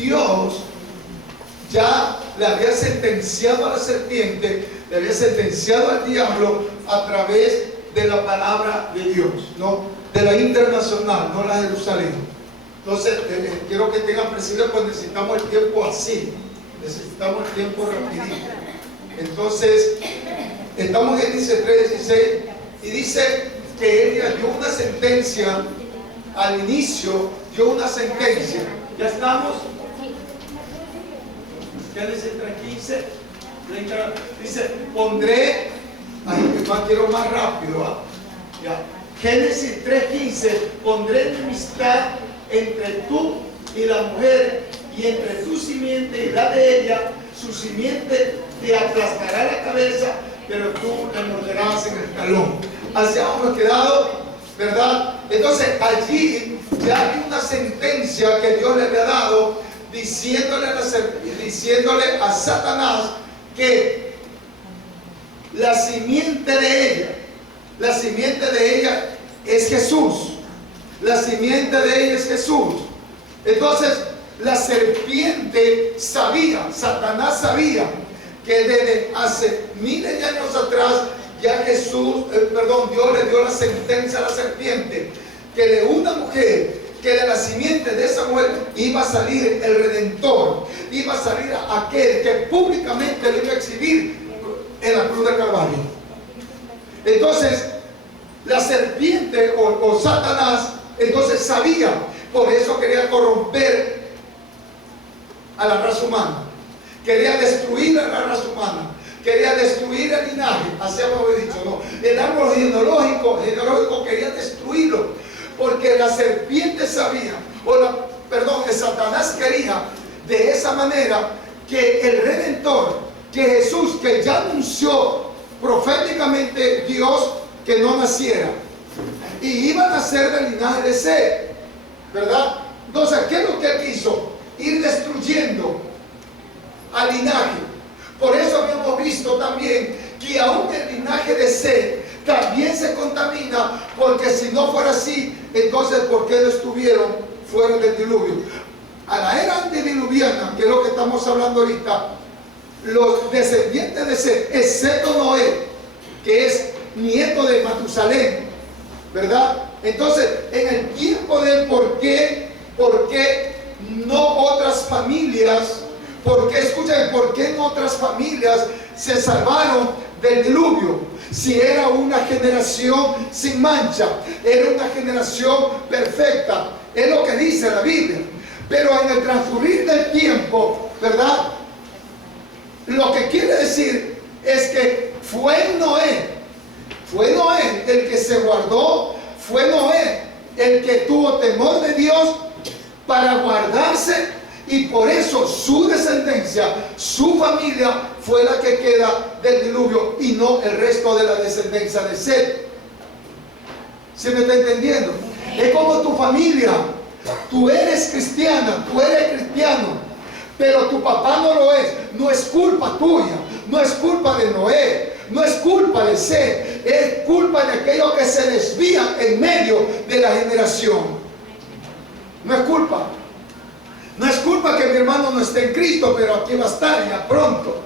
Dios ya le había sentenciado a la serpiente, le había sentenciado al diablo a través de la palabra de Dios, ¿no? De la internacional, no la de Jerusalén. Entonces, quiero que tengan presente, pues necesitamos el tiempo así, necesitamos el tiempo rapidito. Entonces, estamos en Génesis 3:16 y dice que ella dio una sentencia, al inicio dio una sentencia. ¿Ya estamos? Génesis 3:15 dice, pondré, quiero más rápido, ¿ah? Ya. Génesis 3:15, pondré enemistad entre tú y la mujer, y entre tu simiente y la de ella. Su simiente te aplastará la cabeza, pero tú le morderás en el talón. Así hemos quedado, ¿verdad? Entonces allí ya hay una sentencia que Dios le había dado, diciéndole a Satanás que la simiente de ella es Jesús. La simiente de ella es Jesús. Entonces la serpiente sabía, Satanás sabía que desde hace miles de años atrás ya Dios le dio la sentencia a la serpiente, que de una mujer, que de la simiente de esa mujer iba a salir el Redentor, iba a salir aquel que públicamente le iba a exhibir en la cruz del Calvario. Entonces la serpiente o Satanás entonces sabía, por eso quería corromper a la raza humana, quería destruir a la raza humana, quería destruir el linaje, así hemos dicho, ¿no? El árbol genealógico quería destruirlo, porque la serpiente sabía, Satanás quería de esa manera que el Redentor, que Jesús, que ya anunció proféticamente Dios que no naciera, y iba a nacer del linaje de Seth, ¿verdad? Entonces, ¿qué es lo que él hizo? Ir destruyendo al linaje. Por eso habíamos visto también que aún el linaje de Seth también se contamina, porque si no fuera así, entonces ¿por qué no estuvieron fuera del diluvio? A la era antediluviana, que es lo que estamos hablando ahorita, los descendientes de Seth, excepto Noé, que es nieto de Matusalén, ¿verdad? Entonces, en el tiempo de ¿por qué no otras familias? ¿Por qué en otras familias se salvaron del diluvio? Si era una generación sin mancha, era una generación perfecta, es lo que dice la Biblia. Pero en el transcurrir del tiempo, ¿verdad? Lo que quiere decir es que fue Noé el que se guardó, fue Noé el que tuvo temor de Dios para guardarse, y por eso su descendencia, su familia fue la que queda del diluvio y no el resto de la descendencia de Seth. ¿Sí me está entendiendo? Es como tu familia. Tú eres cristiana, tú eres cristiano, pero tu papá no lo es. No es culpa tuya, no es culpa de Noé, no es culpa de Seth, es culpa de aquellos que se desvían en medio de la generación. No es culpa. No es culpa que mi hermano no esté en Cristo, pero aquí va a estar ya pronto.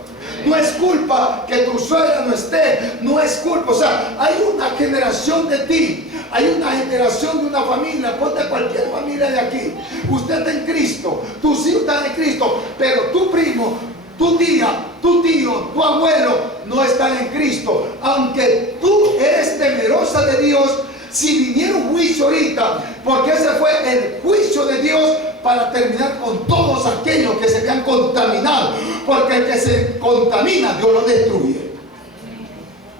No es culpa que tu suegra no esté, no es culpa. O sea, hay una generación de ti, hay una generación de una familia. Ponte cualquier familia de aquí. Usted está en Cristo, tus hijos están en Cristo, pero tu primo, tu tía, tu tío, tu abuelo no están en Cristo. Aunque tú eres temerosa de Dios, si viniera un juicio ahorita, porque ese fue el juicio de Dios para terminar con todos aquellos que se habían contaminado, porque el que se contamina, Dios lo destruye.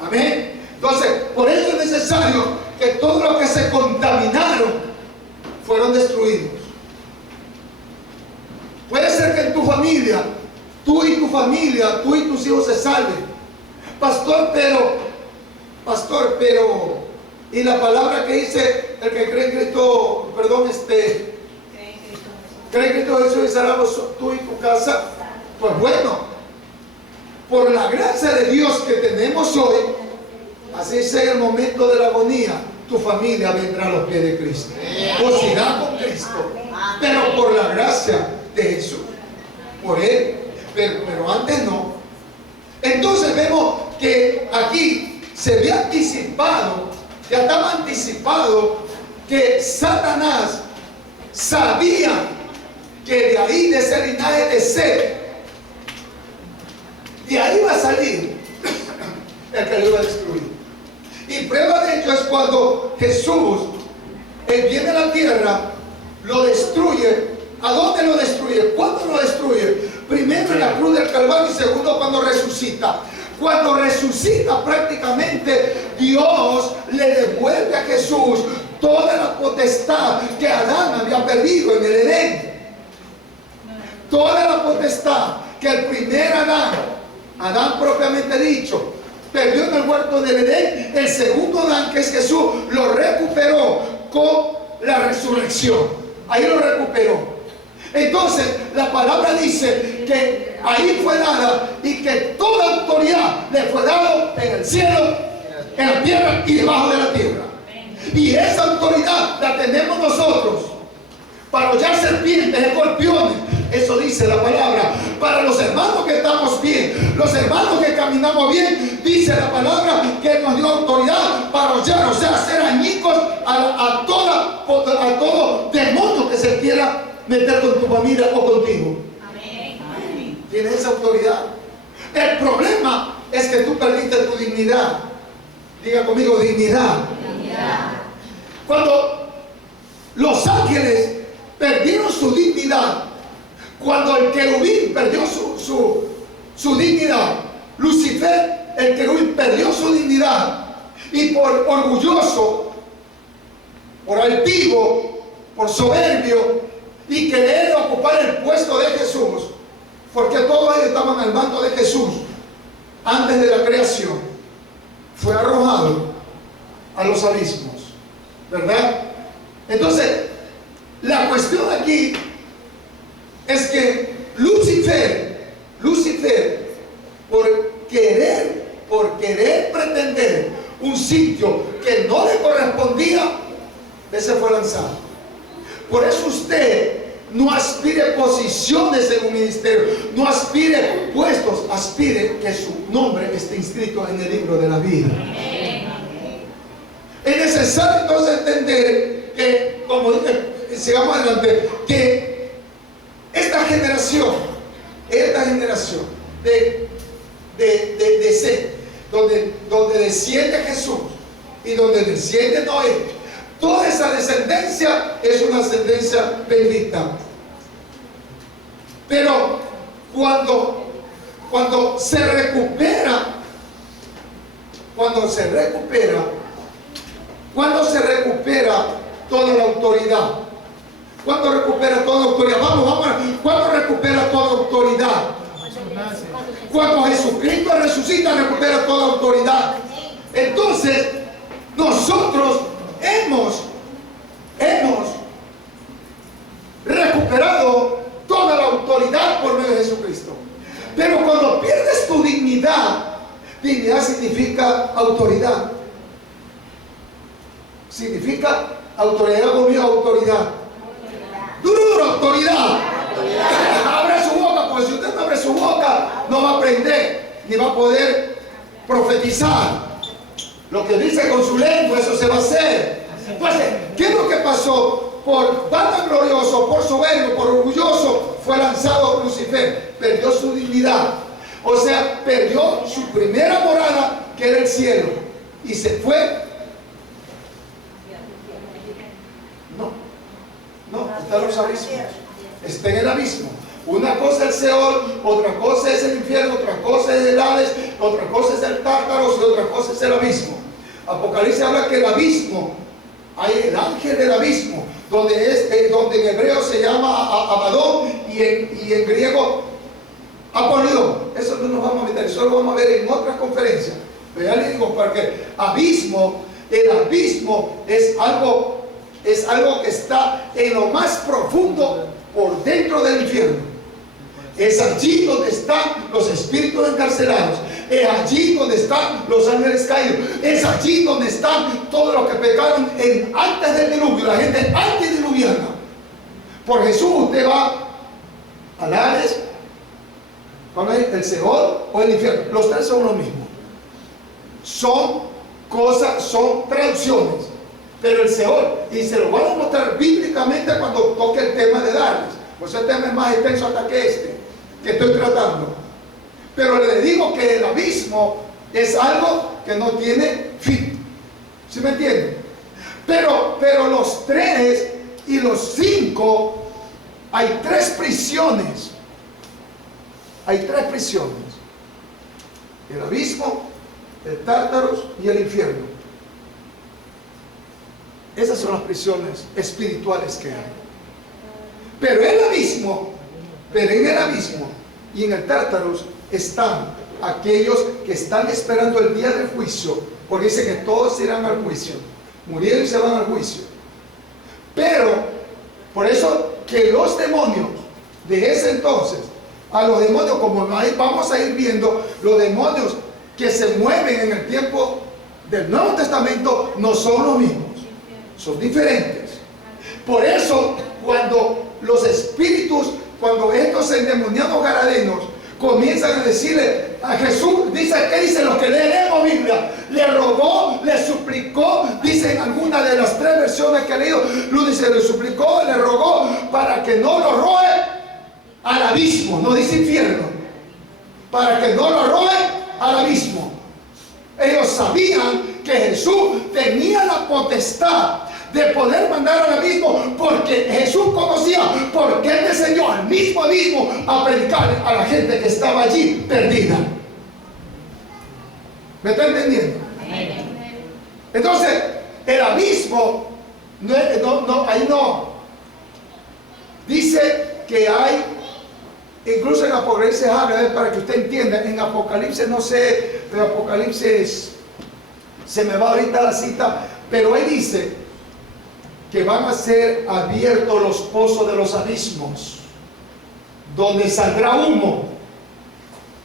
Amén. Entonces, por eso es necesario que todos los que se contaminaron fueron destruidos. Puede ser que en tu familia, tú y tu familia, tú y tus hijos se salven. Pastor, pero y la palabra que dice, el que cree en Cristo, cree en Cristo Jesús y salvos tú y tu casa. Pues bueno, por la gracia de Dios que tenemos hoy, así sea en el momento de la agonía, tu familia vendrá a los pies de Cristo, o irá con Cristo. Pero por la gracia de Jesús, por él, pero antes no. Entonces vemos que aquí se había anticipado, ya estaba anticipado que Satanás sabía que de ahí, de ese linaje de Set, de ahí va a salir el que lo iba a destruir. Y prueba de ello es cuando Jesús, él viene a la tierra, lo destruye. ¿A dónde lo destruye? ¿Cuándo lo destruye? Primero en la cruz del Calvario y segundo cuando resucita. Cuando resucita, prácticamente Dios le devuelve a Jesús toda la potestad que Adán había perdido en el Edén. Toda la potestad que el primer Adán propiamente dicho, perdió en el huerto del Edén. El segundo Adán, que es Jesús, lo recuperó con la resurrección. Ahí lo recuperó. Entonces la palabra dice que ahí fue dada y que toda autoridad le fue dada en el cielo, en la tierra y debajo de la tierra. Y esa autoridad la tenemos nosotros para hollar serpientes, escorpiones. Eso dice la palabra. Para los hermanos que estamos bien, los hermanos que caminamos bien, dice la palabra que nos dio autoridad para hollar, o sea, hacer añicos a todo demonio que se quiera meter con tu familia o contigo. Amén. Tienes esa autoridad. El problema es que tú perdiste tu dignidad. Diga conmigo, dignidad. Cuando los ángeles perdieron su dignidad, cuando el querubín perdió su dignidad, Lucifer, el querubín, perdió su dignidad, y por orgulloso, por altivo, por soberbio, y querer ocupar el puesto de Jesús, porque todos ellos estaban al mando de Jesús antes de la creación, fue arrojado a los abismos, ¿verdad? Entonces la cuestión aquí es que Lucifer, por querer pretender un sitio que no le correspondía, ese fue lanzado. Por eso usted no aspire posiciones en un ministerio, no aspire puestos, aspire que su nombre esté inscrito en el libro de la vida. Es necesario entonces entender que, como dije, sigamos adelante, que esta generación de Set, donde desciende Jesús y donde desciende Noé, toda esa descendencia es una descendencia bendita. Pero cuando se recupera toda la autoridad, cuando recupera toda autoridad, vamos, cuando recupera toda autoridad, cuando Jesucristo resucita, recupera toda autoridad. Entonces nosotros hemos recuperado toda la autoridad por medio de Jesucristo. Pero cuando pierdes tu dignidad significa autoridad. Significa autoridad conmigo, autoridad. Duro, autoridad. Abre su boca, porque si usted no abre su boca, no va a aprender, ni va a poder profetizar. Lo que dice con su lengua, eso se va a hacer. Entonces, ¿qué es lo que pasó? Por vanaglorioso, por soberbio, por orgulloso, fue lanzado Lucifer. Perdió su dignidad. O sea, perdió su primera morada, que era el cielo. Y se fue. No, está en los abismos. Está en el abismo. Una cosa es el Seol, otra cosa es el infierno, otra cosa es el Hades, otra cosa es el Tártaros y otra cosa es el abismo. Apocalipsis habla que el abismo, hay el ángel del abismo, donde en hebreo se llama Abadón y en griego Apolión. Eso no nos vamos a meter, eso lo vamos a ver en otras conferencias. Pero ya les digo, porque el abismo es algo que está en lo más profundo por dentro del infierno. Es allí donde están los espíritus encarcelados. Es allí donde están los ángeles caídos. Es allí donde están todos los que pecaron antes del diluvio, la gente antediluviana. Por Jesús usted va al Hades, el Seol o el infierno. Los tres son lo mismo. Son cosas, son traducciones. Pero el Seol, y se lo voy a mostrar bíblicamente cuando toque el tema de Darles. Pues el tema es más extenso hasta que que estoy tratando. Pero le digo que el abismo es algo que no tiene fin. ¿Sí me entienden? Pero los 3 y los 5, hay 3 prisiones. Hay 3 prisiones. El abismo, el Tártaros y el infierno. Esas son las prisiones espirituales que hay. Pero en el abismo y en el Tártaros están aquellos que están esperando el día del juicio, porque dice que todos irán al juicio, murieron y se van al juicio. Pero, por eso que los demonios de ese entonces, a los demonios, como vamos a ir viendo, los demonios que se mueven en el tiempo del Nuevo Testamento no son los mismos, son diferentes. Por eso, cuando los espíritus, cuando estos endemoniados gadarenos comienzan a decirle a Jesús, ¿qué dicen los que leemos Biblia? Le rogó, le suplicó, dicen algunas de las 3 versiones que he leído, lo dice, le suplicó, le rogó para que no lo roe al abismo, no dice infierno, para que no lo roe al abismo. Ellos sabían que Jesús tenía la potestad de poder mandar al abismo, porque Jesús conocía, porque Él enseñó al mismo abismo a predicar a la gente que estaba allí perdida. ¿Me está entendiendo? Entonces, el abismo, ahí no. Dice que hay, incluso en Apocalipsis habla, para que usted entienda, en Apocalipsis, no sé, pero Apocalipsis, se me va ahorita la cita, pero ahí dice que van a ser abiertos los pozos de los abismos, donde saldrá humo,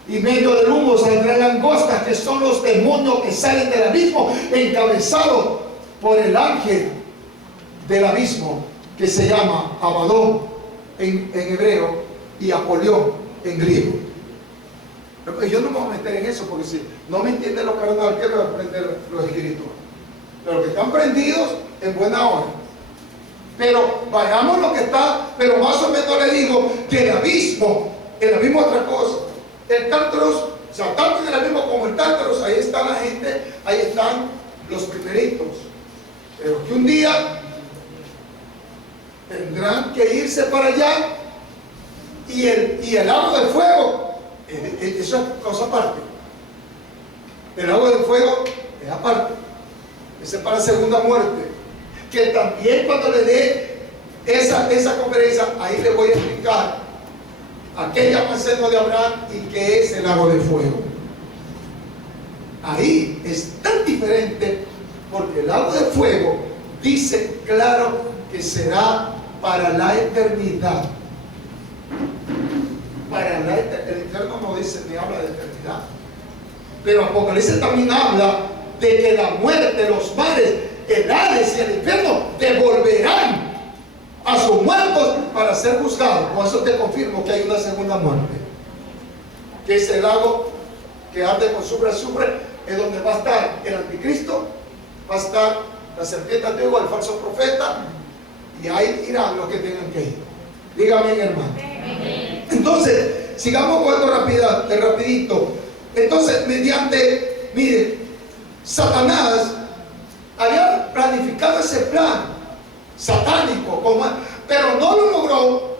y en medio del humo saldrán langostas, que son los demonios que salen del abismo, encabezados por el ángel del abismo, que se llama Abadón en hebreo y Apolión en griego. Yo no me voy a meter en eso, porque si no me entiende lo carnal, ¿qué me va a aprender los espirituales? Pero que están prendidos en buena hora. Pero vayamos lo que está, pero más o menos le digo que el abismo es otra cosa. El Tártaros, o sea, tanto en el abismo como el Tártaros, ahí está la gente, ahí están los primeritos. Pero que un día tendrán que irse para allá, y el lago del fuego, eso es cosa aparte. El lago del fuego es aparte. Ese es para la segunda muerte. Que también cuando le dé esa conferencia, ahí le voy a explicar a qué llama el seno de Abraham y qué es el lago de fuego. Ahí es tan diferente, porque el lago de fuego dice claro que será para la eternidad. El infierno no dice ni habla de eternidad. Pero Apocalipsis también habla de que la muerte, los mares, el Hades y el infierno devolverán a sus muertos para ser juzgados. Por eso te confirmo que hay una segunda muerte, que es el lago que arde con azufre, es donde va a estar el anticristo, va a estar la serpiente antigua, el falso profeta, y ahí irán los que tengan que ir. Dígame, hermano. Entonces, sigamos jugando rapidito. Entonces, mire, Satanás había planificado ese plan satánico, pero no lo logró,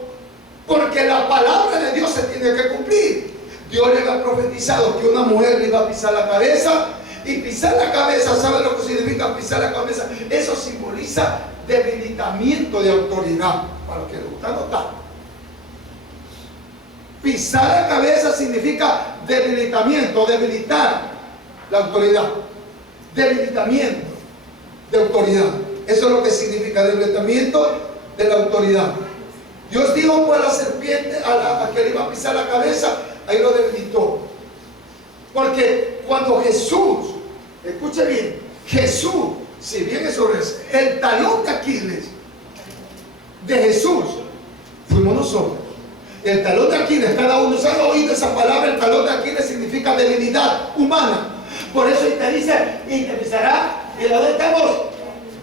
porque la palabra de Dios se tiene que cumplir. Dios le había profetizado que una mujer le iba a pisar la cabeza, y pisar la cabeza, ¿sabe lo que significa pisar la cabeza? Eso simboliza debilitamiento de autoridad, para los que les gusta notar. Pisar la cabeza significa debilitamiento, debilitar la autoridad, debilitamiento de autoridad. Eso es lo que significa debilitamiento de la autoridad. Dios dijo pues a la serpiente, a que le iba a pisar la cabeza, ahí lo debilitó. Porque cuando Jesús, escuche bien, Jesús, si bien eso es el talón de Aquiles de Jesús, fuimos nosotros. El talón de Aquiles, cada uno se ha oído esa palabra, el talón de Aquiles significa debilidad humana. Por eso te dice, y te pisará, y la de estamos,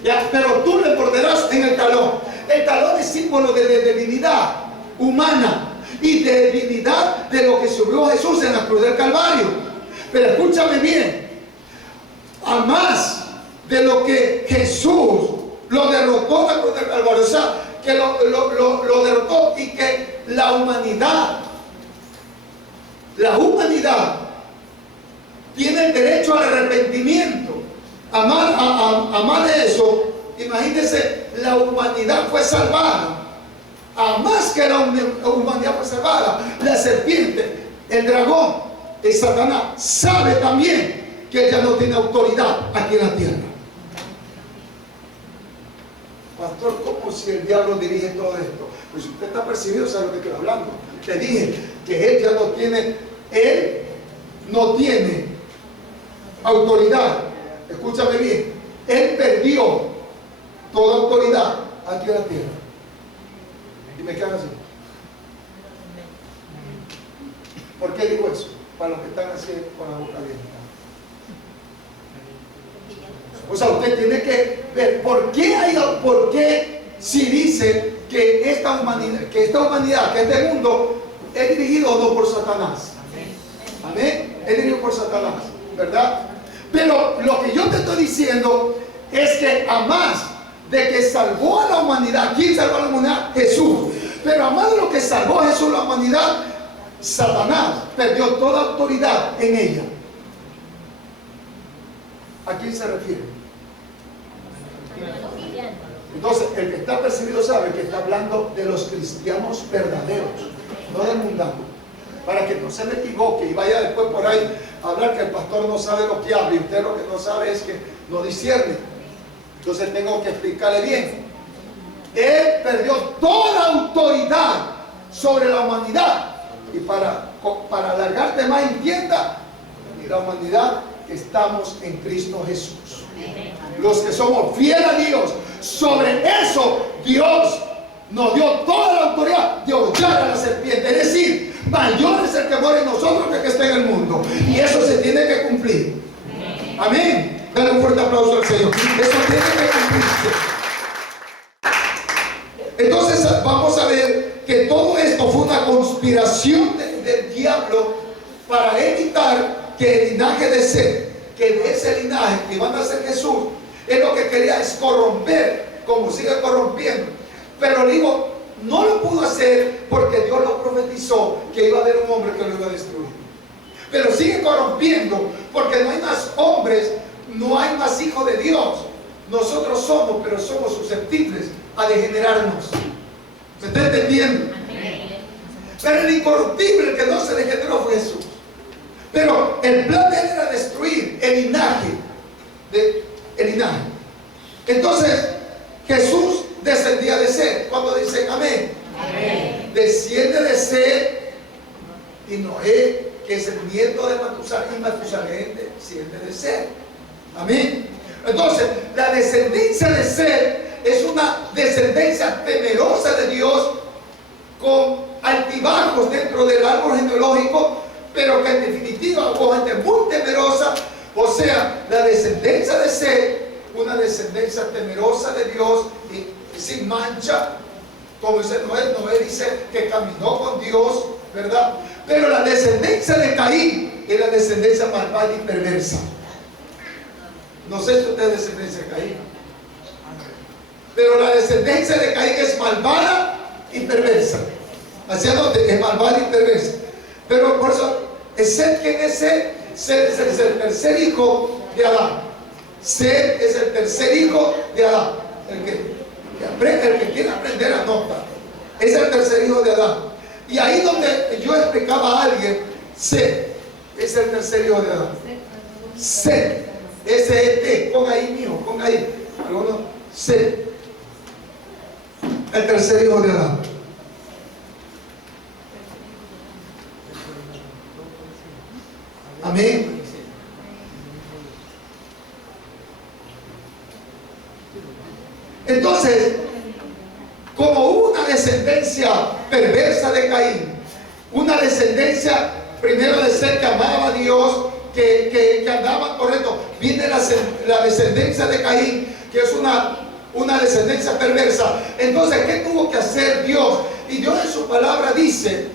ya, pero tú le morderás en el talón. El talón es símbolo de debilidad humana y de debilidad de lo que sufrió Jesús en la cruz del Calvario. Pero escúchame bien, a más de lo que Jesús lo derrotó en la cruz del Calvario, o sea, que lo derrotó, y que la humanidad tiene el derecho al arrepentimiento. A más de eso, imagínense, la humanidad fue salvada. A más que la humanidad fue salvada, la serpiente, el dragón, el Satanás, sabe también que ella no tiene autoridad aquí en la tierra. Pastor, ¿cómo si el diablo dirige todo esto? Pues si usted está percibido, sabe lo que estoy hablando. Te dije que él ya no tiene autoridad. Escúchame bien, él perdió toda autoridad aquí en la tierra. Y me quedan así. ¿Por qué digo eso? Para los que están así con la boca abierta. O sea, usted tiene que ver por qué si dice que esta humanidad, que este mundo es dirigido no por Satanás. Amén. Es dirigido por Satanás, ¿verdad? Pero lo que yo te estoy diciendo es que a más de que salvó a la humanidad, ¿quién salvó a la humanidad? Jesús. Pero a más de lo que salvó a Jesús la humanidad, Satanás perdió toda autoridad en ella. ¿A quién se refiere? Entonces, el que está percibido sabe que está hablando de los cristianos verdaderos, no del mundano. Para que no se me equivoque y vaya después por ahí a hablar que el pastor no sabe lo que habla y usted lo que no sabe es que no discierne. Entonces tengo que explicarle bien. Él perdió toda autoridad sobre la humanidad. Y para alargarte más, entienda, la humanidad estamos en Cristo Jesús. Los que somos fieles a Dios, sobre eso Dios nos dio toda la autoridad de hollar a la serpiente. Es decir, mayor es el que muere en nosotros que el que está en el mundo. Y eso se tiene que cumplir. Amén. Dale un fuerte aplauso al Señor. Eso tiene que cumplirse. Entonces vamos a ver que todo esto fue una conspiración del diablo para evitar que el linaje de Seth, que de ese linaje que iban a ser Jesús, es lo que quería es corromper, como sigue corrompiendo. Pero digo, no lo pudo hacer porque Dios lo profetizó que iba a haber un hombre que lo iba a destruir. Pero sigue corrompiendo porque no hay más hombres, no hay más hijos de Dios. Nosotros somos, pero somos susceptibles a degenerarnos. ¿Se está entendiendo? Pero el incorruptible, el que no se degeneró, fue Jesús. Pero el plan de él era destruir el linaje. Entonces, Jesús descendía de Seth. Cuando dicen amén, amén, desciende de Seth, y Noé, que es el nieto de Matusalén, y Matusalén desciende de Seth. Amén. Entonces, la descendencia de Seth es una descendencia temerosa de Dios, con altibajos dentro del árbol genealógico, pero que en definitiva hubo gente muy temerosa. O sea, la descendencia de Seth, una descendencia temerosa de Dios y sin mancha, como dice Noé dice que caminó con Dios, ¿verdad? Pero la descendencia de Caín es la descendencia malvada y perversa. No sé si usted es descendencia de Caín, pero la descendencia de Caín es malvada y perversa. ¿Hacia dónde? Es malvada y perversa. Pero por eso, Seth, ¿quién es Seth? Seth es el tercer hijo de Adán. Seth es el tercer hijo de Adán. El que quiere aprender anota. Es el tercer hijo de Adán. Y ahí donde yo explicaba a alguien, Seth es el tercer hijo de Adán. Seth, S-E-T, ponga ahí mío, ponga ahí. Algunos, Seth, el tercer hijo de Adán. Amén. Entonces, como hubo una descendencia descendencia perversa de Caín. Una descendencia, primero de ser que amaba a Dios, que andaba correcto. Viene la descendencia de Caín, que es una descendencia perversa. Entonces, ¿qué tuvo que hacer Dios? Y Dios en su palabra dice,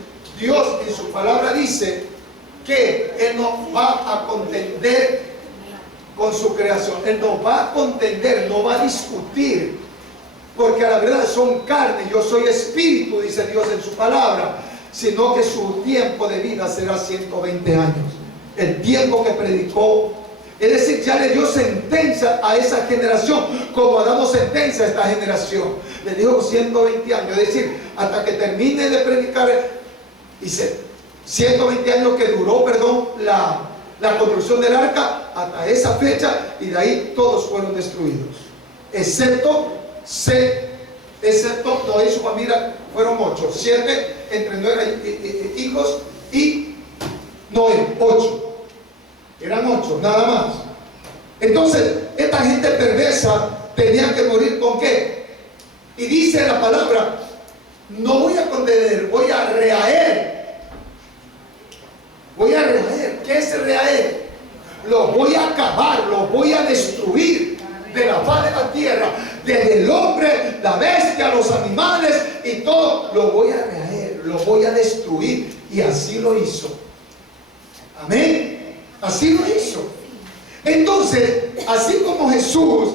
que Él no va a contender con su creación. Él no va a contender, no va a discutir, porque a la verdad son carne, yo soy espíritu, dice Dios en su palabra, sino que su tiempo de vida será 120 años. El tiempo que predicó, es decir, ya le dio sentencia a esa generación, como ha dado sentencia a esta generación. Le dijo 120 años, es decir, hasta que termine de predicar. Dice 120 años que duró, la construcción del arca, hasta esa fecha, y de ahí todos fueron destruidos, excepto Noé y su familia. Fueron 8, 7 entre nuera hijos y Noé, 8. Eran 8, nada más. Entonces, esta gente perversa tenía que morir ¿con qué? Y dice la palabra, no voy a condenar, voy a reaer. Voy a reaer. ¿Qué es reaer? Los voy a acabar, los voy a destruir de la faz de la tierra, desde el hombre, la bestia, los animales y todo. Los voy a reaer, los voy a destruir. Y así lo hizo. Amén. Así lo hizo. Entonces, así como Jesús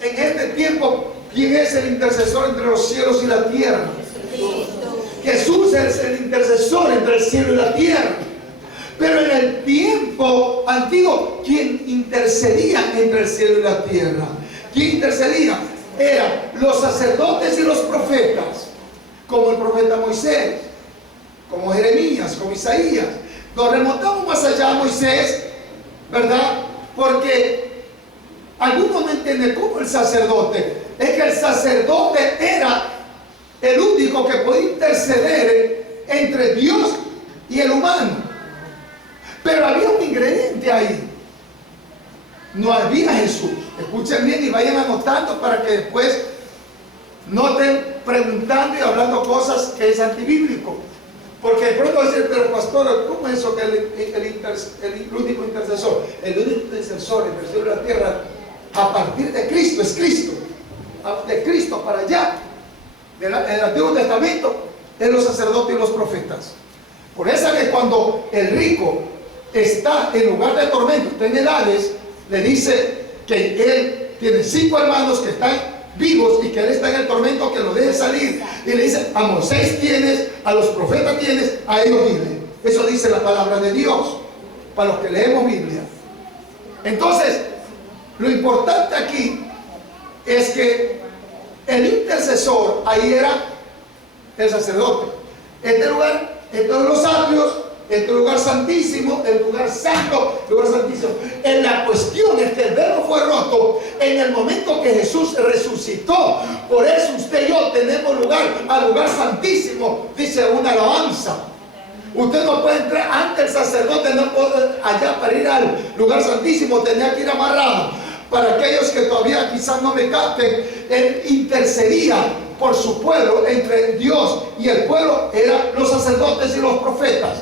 en este tiempo, ¿quién es el intercesor entre los cielos y la tierra? Jesús es el intercesor entre el cielo y la tierra. Pero en el tiempo antiguo, ¿quién intercedía entre el cielo y la tierra? ¿Quién intercedía? Eran los sacerdotes y los profetas, como el profeta Moisés, como Jeremías, como Isaías. Nos remontamos más allá a Moisés, ¿verdad? Porque algunos no entienden cómo el sacerdote. Es que el sacerdote era el único que podía interceder entre Dios y el humano. Pero había un ingrediente ahí. No había Jesús. Escuchen bien y vayan anotando para que después no estén preguntando y hablando cosas que es antibíblico. Porque de pronto decir, pero pastor, ¿cómo es eso que el único intercesor? El único intercesor entre el cielo y la tierra a partir de Cristo es Cristo. De Cristo para allá. Del Antiguo Testamento es los sacerdotes y los profetas. Por eso es que cuando el rico está en lugar de tormento, está en edades, le dice que él tiene 5 hermanos que están vivos y que él está en el tormento, que lo deje salir. Y le dice, a Moisés tienes, a los profetas tienes, a ellos dile. Eso dice la palabra de Dios, para los que leemos Biblia. Entonces, lo importante aquí es que el intercesor ahí era el sacerdote. Este lugar, estos los atrios, este lugar santísimo, el lugar santo, el lugar santísimo. En la cuestión es que el velo fue roto en el momento que Jesús resucitó. Por eso usted y yo tenemos lugar al lugar santísimo, dice una alabanza. Usted no puede entrar, antes el sacerdote no puede allá para ir al lugar santísimo, tenía que ir amarrado. Para aquellos que todavía quizás no me capten, él intercedía por su pueblo, entre Dios y el pueblo eran los sacerdotes y los profetas.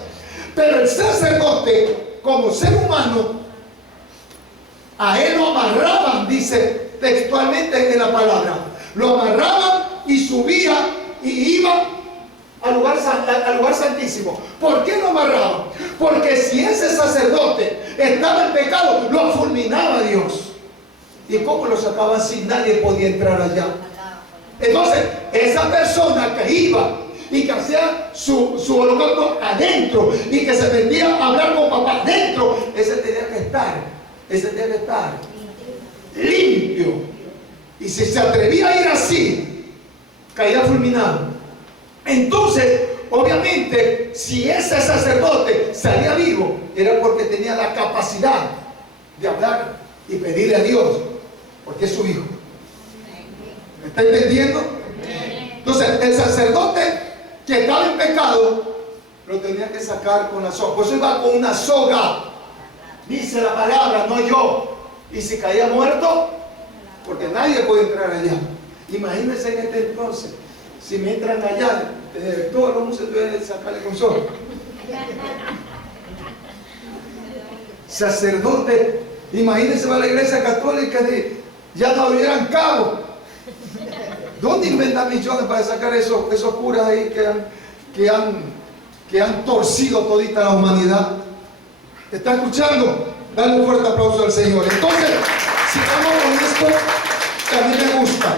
Pero el sacerdote, como ser humano, a él lo amarraban, dice textualmente en la palabra. Lo amarraban y subía y iba al lugar santísimo. ¿Por qué lo amarraban? Porque si ese sacerdote estaba en pecado, lo fulminaba Dios. ¿Y cómo lo sacaban si nadie podía entrar allá? Entonces, esa persona que iba y que hacía su holocausto adentro y que se metía a hablar con papá adentro, ese tenía que estar limpio. Y si se atrevía a ir así, caía fulminado. Entonces, obviamente, si ese sacerdote salía vivo, era porque tenía la capacidad de hablar y pedirle a Dios, porque es su hijo. ¿Me está entendiendo? Entonces, el sacerdote que estaba en pecado lo tenía que sacar con la soga. Por eso iba con una soga, dice la palabra, no yo. Y si caía muerto, porque nadie puede entrar allá. Imagínense en este entonces, si me entran allá, todos los músicos deben sacarle con sol. Sacerdote, imagínense, va a la iglesia católica y ya no hubieran cabo. ¿Dónde inventan millones para sacar esos curas ahí que han torcido todita la humanidad? ¿Te está escuchando? Dale un fuerte aplauso al Señor. Entonces, sigamos con esto que a mí me gusta.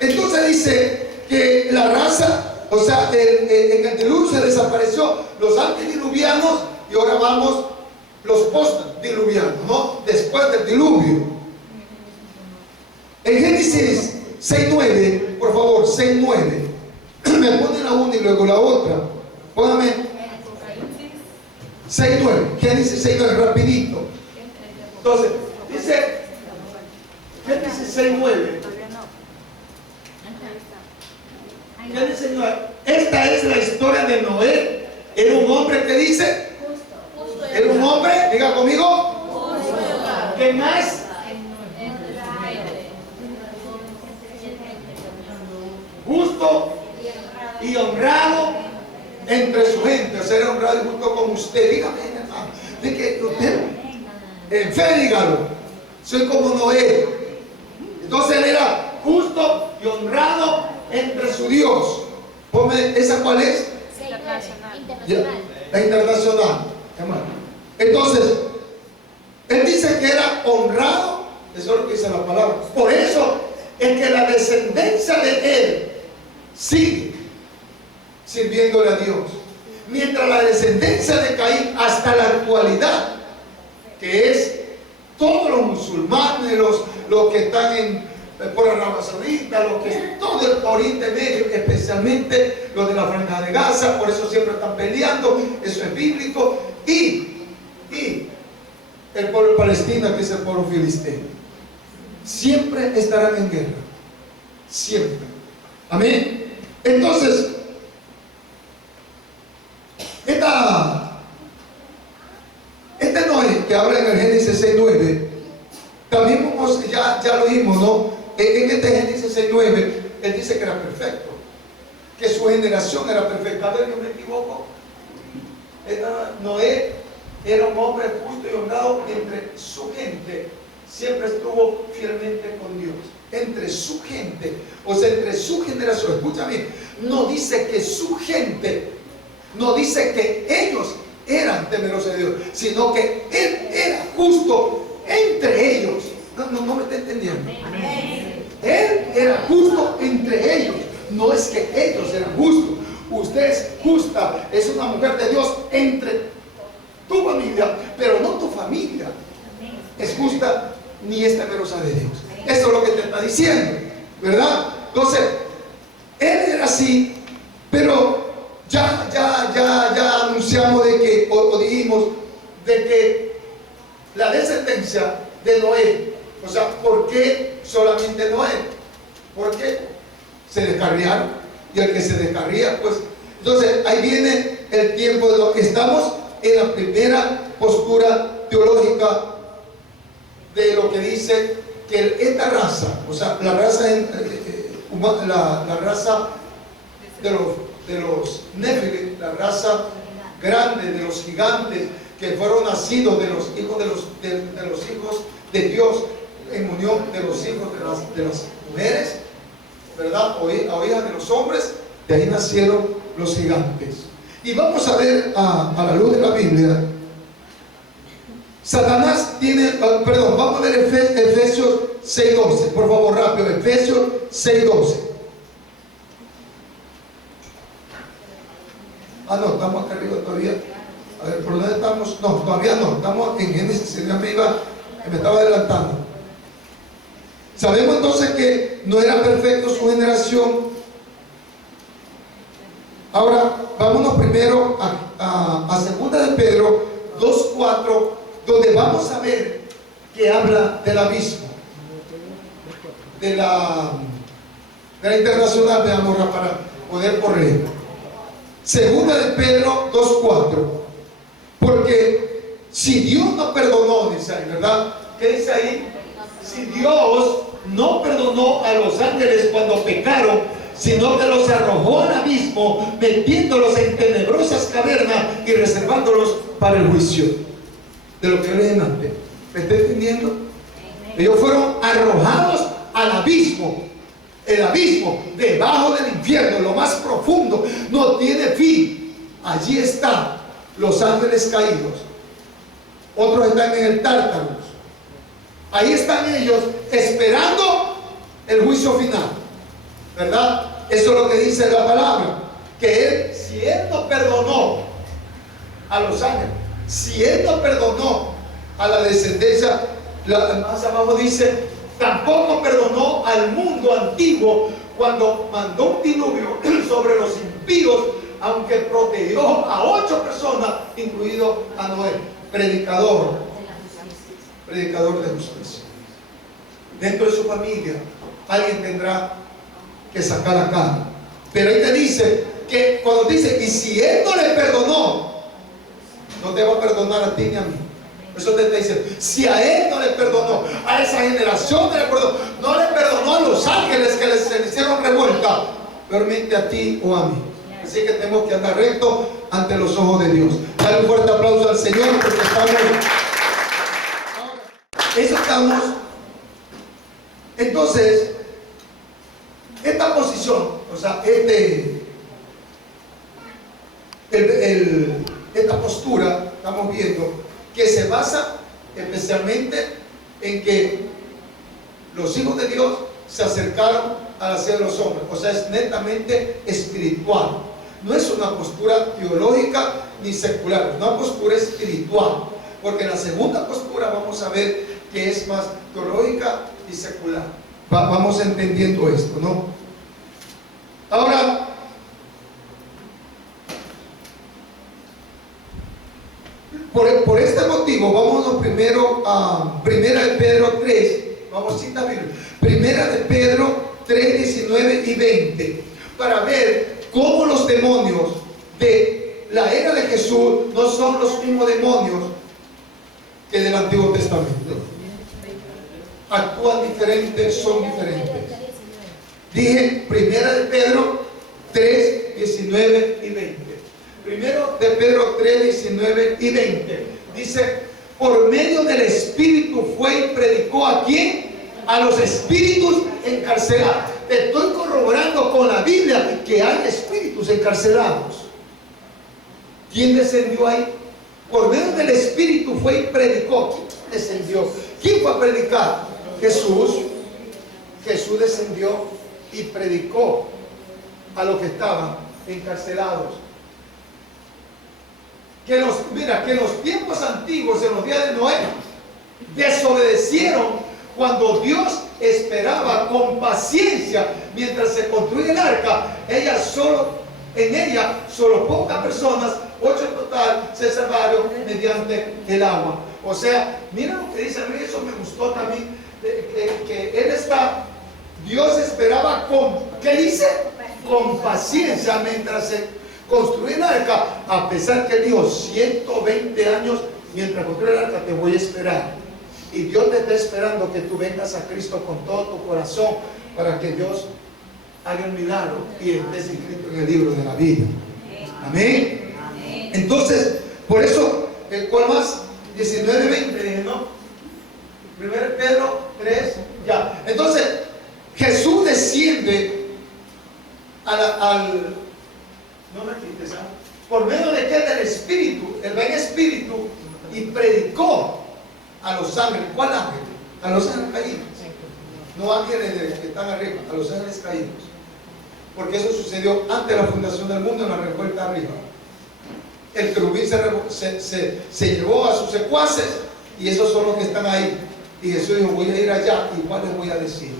Entonces dice que la raza, o sea, en el diluvio se desapareció los antediluvianos y ahora vamos los postdiluvianos, ¿no? Después del diluvio. En Génesis 6:9, por favor, 6:9. Me ponen la una y luego la otra. Póngame 6:9, Génesis 6:9, rapidito. Entonces, dice Génesis 6:9. Génesis 9. Esta es la historia de Noé. Era un hombre que dice, era un hombre, diga conmigo, ¿qué más? Justo y honrado entre su gente. O sea, era honrado y justo como usted. Dígame, hermano, de que usted en fe, dígalo, soy como Noé. Entonces él era justo y honrado entre su Dios. Ponme, ¿esa cuál es? Internacional. La internacional. Entonces, él dice que era honrado. Eso es lo que dice la palabra. Por eso es que la descendencia de él sigue sirviéndole a Dios. Mientras la descendencia de Caín hasta la actualidad, que es todos los musulmanes, los que están por Arabia Saudita, los que todo el Oriente Medio, especialmente los de la Franja de Gaza, por eso siempre están peleando, eso es bíblico, y el pueblo de Palestina, que es el pueblo filisteo, siempre estarán en guerra, siempre. Amén. Entonces, este Noé que habla en el Génesis 6:9, también ya lo vimos, ¿no? En este Génesis 6:9, él dice que era perfecto, que su generación era perfecta. A ver, yo me equivoco. Noé era un hombre justo y honrado entre su gente, siempre estuvo fielmente con Dios. Entre su gente, o sea, entre su generación. Escúchame, no dice que su gente, no dice que ellos eran temerosos de Dios, sino que él era justo entre ellos. No me está entendiendo. Él era justo entre ellos. No es que ellos eran justos. Usted es justa, es una mujer de Dios entre tu familia, pero no tu familia es justa ni es temerosa de Dios. Eso es lo que te está diciendo, ¿verdad? Entonces, él era así, pero ya anunciamos de que, o dijimos, de que la descendencia de Noé, o sea, ¿por qué solamente Noé? Porque se descarriaron, y el que se descarría, pues, entonces ahí viene el tiempo de lo que estamos en la primera postura teológica de lo que dice que esta raza, o sea, la raza la raza de los Nefilim, la raza grande de los gigantes que fueron nacidos de los hijos de los hijos de Dios, en unión de los hijos de las mujeres, ¿verdad? O hijas de los hombres, de ahí nacieron los gigantes. Y vamos a ver a la luz de la Biblia. Satanás tiene, perdón, vamos a ver Efesios 6:12, por favor, rápido, Efesios 6:12. No, estamos acá arriba todavía. A ver, ¿por dónde estamos? No, todavía no, estamos en Génesis, me estaba adelantando. Sabemos entonces que no era perfecto su generación. Ahora, vámonos primero a 2 de Pedro 2:4, donde vamos a ver que habla del abismo, de la internacional, veamos para poder correr. 2 de Pedro 2:4, porque si Dios no perdonó, dice ahí, ¿verdad? ¿Qué dice ahí? Si Dios no perdonó a los ángeles cuando pecaron, sino que los arrojó al abismo, metiéndolos en tenebrosas cavernas y reservándolos para el juicio. De lo que yo les antes. ¿Me está entendiendo? Ellos fueron arrojados al abismo. El abismo, debajo del infierno, lo más profundo, no tiene fin. Allí están los ángeles caídos. Otros están en el Tártaro. Ahí están ellos esperando el juicio final, ¿verdad? Eso es lo que dice la palabra, que él, si él no perdonó a los ángeles, si él no perdonó a la descendencia, más abajo dice, tampoco perdonó al mundo antiguo cuando mandó un diluvio sobre los impíos, aunque protegió a 8 personas, incluido a Noé, predicador de justicia. Dentro de su familia alguien tendrá que sacar la cara, pero ahí te dice que cuando dice, y si él no le perdonó, no te va a perdonar a ti ni a mí. Eso te está diciendo, si a él no le perdonó, a esa generación no le perdonó a los ángeles que se le hicieron revuelta, permite a ti o a mí. Así que tenemos que andar recto ante los ojos de Dios. Dale un fuerte aplauso al Señor, porque estamos. Entonces, esta posición, o sea, esta postura, estamos viendo que se basa especialmente en que los hijos de Dios se acercaron a la sede de los hombres, o sea, es netamente espiritual. No es una postura teológica ni secular, es una postura espiritual, porque en la segunda postura vamos a ver que es más teológica y secular. Vamos entendiendo esto, ¿no? Ahora, por este motivo, vámonos primero a Primera de Pedro 3, vamos a citar Primera de Pedro 3, 19 y 20, para ver cómo los demonios de la era de Jesús no son los mismos demonios que del Antiguo Testamento. Actúan diferentes, son diferentes. Dije Primera de Pedro 3, 19 y 20. Primero de Pedro 3, 19 y 20. Dice, por medio del Espíritu fue y predicó ¿a quién? A los espíritus encarcelados. Te estoy corroborando con la Biblia que hay espíritus encarcelados. ¿Quién descendió ahí? Por medio del Espíritu fue y predicó. ¿Quién descendió? ¿Quién fue a predicar? Jesús. Jesús descendió y predicó a los que estaban encarcelados. Que en los tiempos antiguos, en los días de Noé, desobedecieron cuando Dios esperaba con paciencia mientras se construía el arca. En ella solo pocas personas, 8 en total, se salvaron mediante el agua. O sea, mira lo que dice, a mí eso me gustó también, que Dios esperaba ¿qué dice? Con paciencia mientras se construye el arca, a pesar que él dijo 120 años mientras construye el arca te voy a esperar. Y Dios te está esperando que tú vengas a Cristo con todo tu corazón para que Dios haga el milagro y estés inscrito en el libro de la vida. Amén. Entonces, por eso, ¿cuál más? 19, 20, dije, ¿no? 1 Pedro 3, ya. Entonces, Jesús desciende no me quites, ¿eh? Por medio de qué? Del Espíritu. Él va en Espíritu y predicó a los ángeles. ¿Cuál ángel? A los ángeles caídos. No ángeles que están arriba, a los ángeles caídos. Porque eso sucedió antes de la fundación del mundo, en la revuelta arriba. El querubín se llevó a sus secuaces y esos son los que están ahí. Y Jesús dijo, voy a ir allá, igual les voy a decir.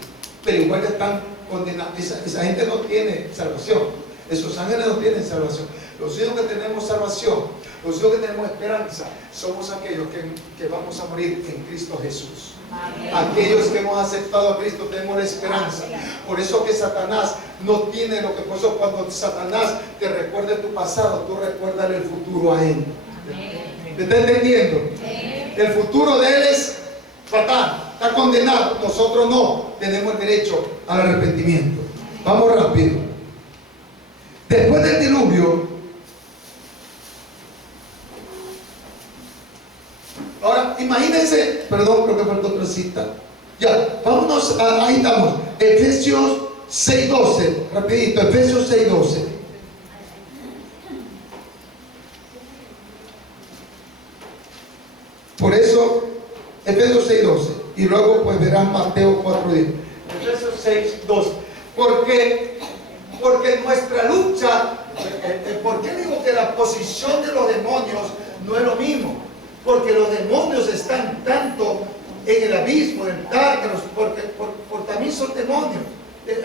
Pero igual están condenados. Esa gente no tiene salvación. Esos ángeles no tienen salvación. Los hijos que tenemos salvación, los hijos que tenemos esperanza, somos aquellos que vamos a morir en Cristo Jesús. Amén. Aquellos que hemos aceptado a Cristo tenemos la esperanza. Por eso que Satanás no tiene lo que por eso cuando Satanás te recuerde tu pasado, tú recuérdale el futuro a él. Amén. ¿Me está entendiendo? Amén. El futuro de él es fatal, está condenado. Nosotros no tenemos el derecho al arrepentimiento. Vamos rápido. Después del diluvio, ahora imagínense, perdón, creo que faltó otra cita. Ya, vámonos, ahí estamos. Efesios 6:12, rapidito, Efesios 6:12. Por eso, Efesios 6:12. Y luego pues verán Mateo 4:10. Efesios 6:12. Porque nuestra lucha, ¿por qué digo que la posición de los demonios no es lo mismo? Porque los demonios están tanto en el abismo, en Tártaros, porque también son demonios.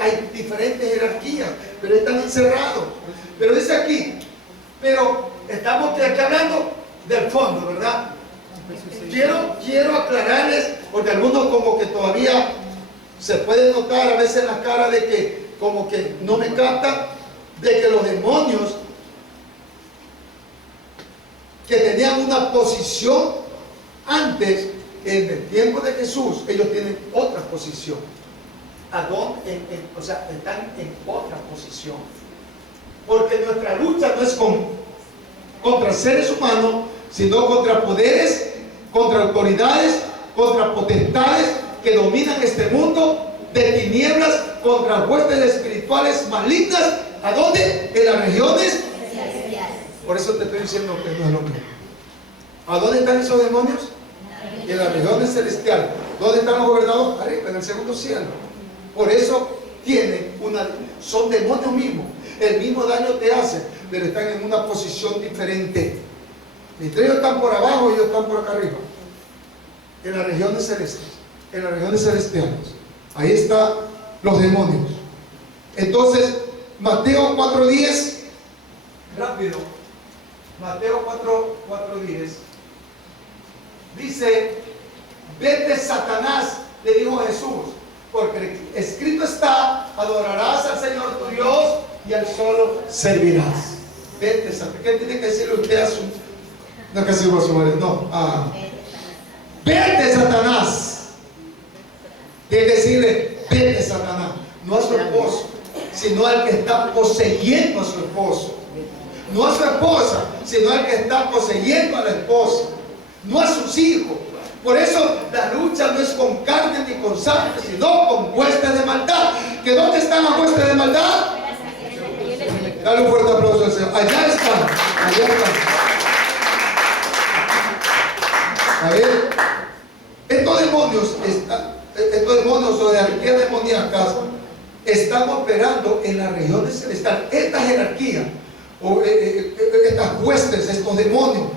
Hay diferentes jerarquías, pero están encerrados. Pero dice aquí, pero estamos aquí hablando del fondo, ¿verdad? Quiero aclararles, porque algunos como que todavía se puede notar a veces en la cara de que como que no me captan, de que los demonios que tenían una posición antes, en el tiempo de Jesús, ellos tienen otra posición. O sea, están en otra posición. Porque nuestra lucha no es contra seres humanos, sino contra poderes, contra autoridades, contra potestades que dominan este mundo de tinieblas, contra huestes espirituales malignas. ¿A dónde? En las regiones. Por eso te estoy diciendo que no es lo mismo. ¿A dónde están esos demonios? En las regiones celestiales. ¿Dónde están los gobernados? Arriba, en el segundo cielo. Por eso son demonios mismos. El mismo daño te hacen, pero están en una posición diferente. Mientras ellos están por abajo, ellos están por acá arriba. En las regiones celestes, en las regiones celestiales. Ahí están los demonios. Entonces, Mateo 4:10, rápido. Mateo 4:10 dice: vete, Satanás, le dijo Jesús, porque escrito está, adorarás al Señor tu Dios y al solo servirás. Vete, Satanás. ¿Qué tiene que decirle usted a su... No, que sirva a su marido, no. Vete, Satanás. Tiene que decirle, vete, Satanás. No a su esposo, sino al que está poseyendo a su esposo. No a su esposa, sino al que está poseyendo a la esposa. No a sus hijos. Por eso la lucha no es con carne ni con sangre, sino con huestes de maldad. ¿Que dónde están las huestes de maldad? Dale un fuerte aplauso al Señor. Allá están, allá están. A ver, estos demonios o jerarquías demoníacas están operando en las regiones celestiales. Esta jerarquía, o estas huestes, estos demonios,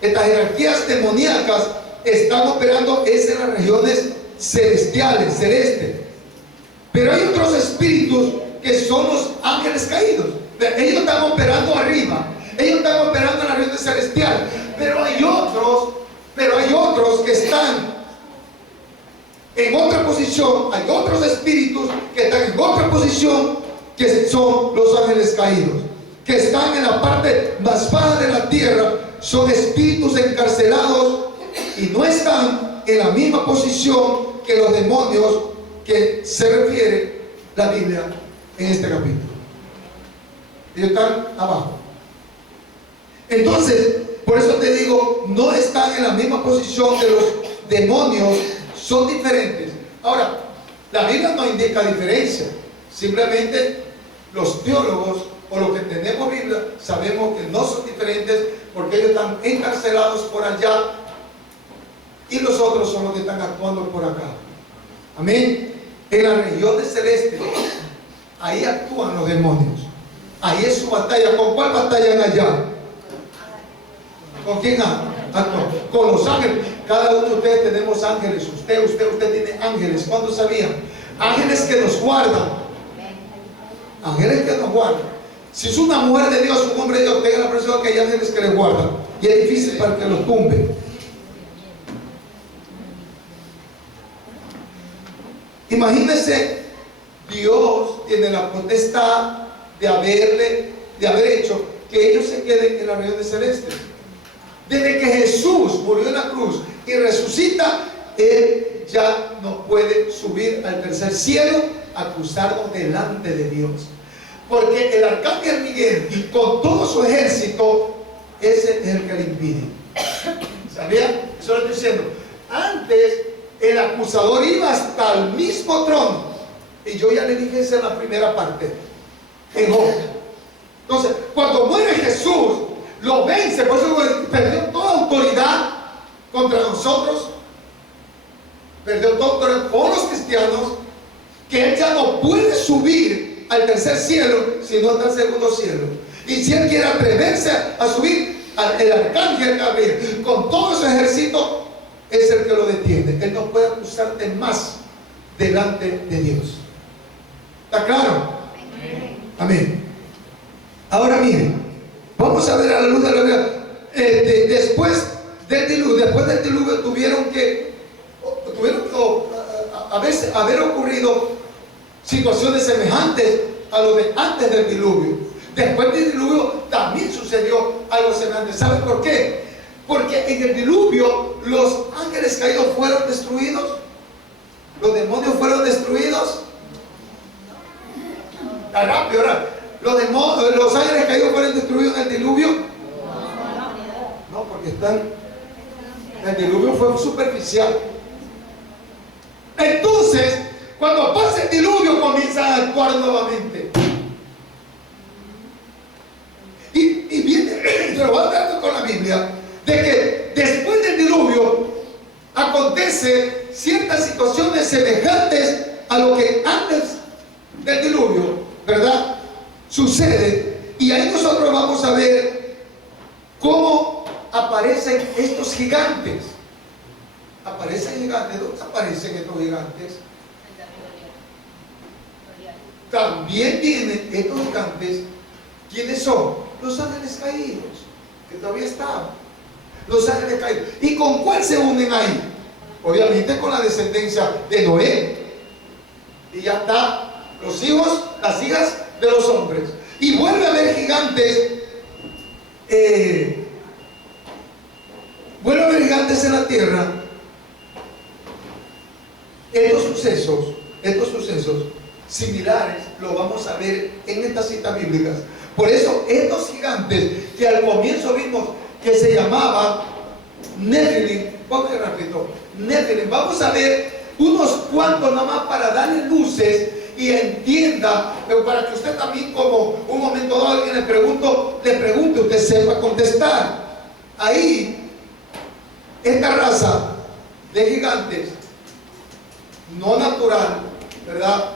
estas jerarquías demoníacas están operando en las regiones celestiales, celestes. Pero hay otros espíritus que son los ángeles caídos. Ellos están operando arriba, ellos están operando en las regiones celestiales. Pero hay otros que están en otra posición. Hay otros espíritus que están en otra posición, que son los ángeles caídos, que están en la parte más baja de la tierra. Son espíritus encarcelados y no están en la misma posición que los demonios que se refiere la Biblia en este capítulo. Ellos están abajo. Entonces, por eso te digo, no están en la misma posición que los demonios, son diferentes. Ahora, la Biblia no indica diferencia. Simplemente los teólogos o los que tenemos Biblia sabemos que no son diferentes, porque ellos están encarcelados por allá y los otros son los que están actuando por acá. Amén. En las regiones celestes, ahí actúan los demonios. Ahí es su batalla. ¿Con cuál batallan allá? ¿Con quién actúan? Con los ángeles. Cada uno de ustedes tenemos ángeles. Usted tiene ángeles. ¿Cuántos sabían? Ángeles que nos guardan. Ángeles que nos guardan. Si es una mujer de Dios, un hombre de Dios, tenga la presión que hay ángeles que les guardan. Y es difícil para que los tumbe. Imagínense, Dios tiene la potestad de haber hecho que ellos se queden en las regiones celestes. Desde que Jesús murió en la cruz y resucita, Él ya no puede subir al tercer cielo a acusarnos delante de Dios. Porque el arcángel Miguel, con todo su ejército, ese es el que le impide. ¿Sabía? Eso lo estoy diciendo. Antes, el acusador iba hasta el mismo trono. Y yo ya le dije esa en la primera parte. En Job. Entonces, cuando muere Jesús, lo vence. Por eso perdió toda autoridad contra nosotros. Perdió toda autoridad con los cristianos. Que él ya no puede subir al tercer cielo, sino hasta el segundo cielo. Y si él quiere atreverse a subir, el arcángel Gabriel, con todo su ejército, es el que lo detiene. Él no puede acusarte más delante de Dios. ¿Está claro? Amén. Ahora miren, vamos a ver a la luz de la verdad. Después del diluvio tuvieron que haber ocurrido situaciones semejantes a lo de antes del diluvio. Después del diluvio también sucedió algo semejante. ¿Saben por qué? Porque en el diluvio los ángeles caídos fueron destruidos, los demonios fueron destruidos. Está rápido, ¿verdad? Los ángeles caídos fueron destruidos en el diluvio. No, porque el diluvio fue superficial. Entonces, cuando pasa el diluvio, comienzan a actuar nuevamente. Y viene, se lo va dando con la Biblia, de que después del diluvio acontece ciertas situaciones semejantes a lo que antes del diluvio, ¿verdad?, sucede. Y ahí nosotros vamos a ver cómo aparecen estos gigantes. Aparecen gigantes. ¿Dónde aparecen estos gigantes? También vienen estos gigantes. ¿Quiénes son? Los ángeles caídos, que todavía estaban. Los ángeles caídos. ¿Y con cuál se unen ahí? Obviamente con la descendencia de Noé. Y ya está, los hijos, las hijas de los hombres. Y vuelve a haber gigantes. Vuelve a haber gigantes en la tierra. Estos sucesos similares lo vamos a ver en estas citas bíblicas. Por eso estos gigantes que al comienzo vimos que se llamaban Nefilim, ponme rápido, Nefilim, vamos a ver unos cuantos nada más para darle luces y entienda, pero para que usted también, como un momento dado alguien le pregunte, usted sepa contestar. Ahí, esta raza de gigantes no natural, ¿verdad?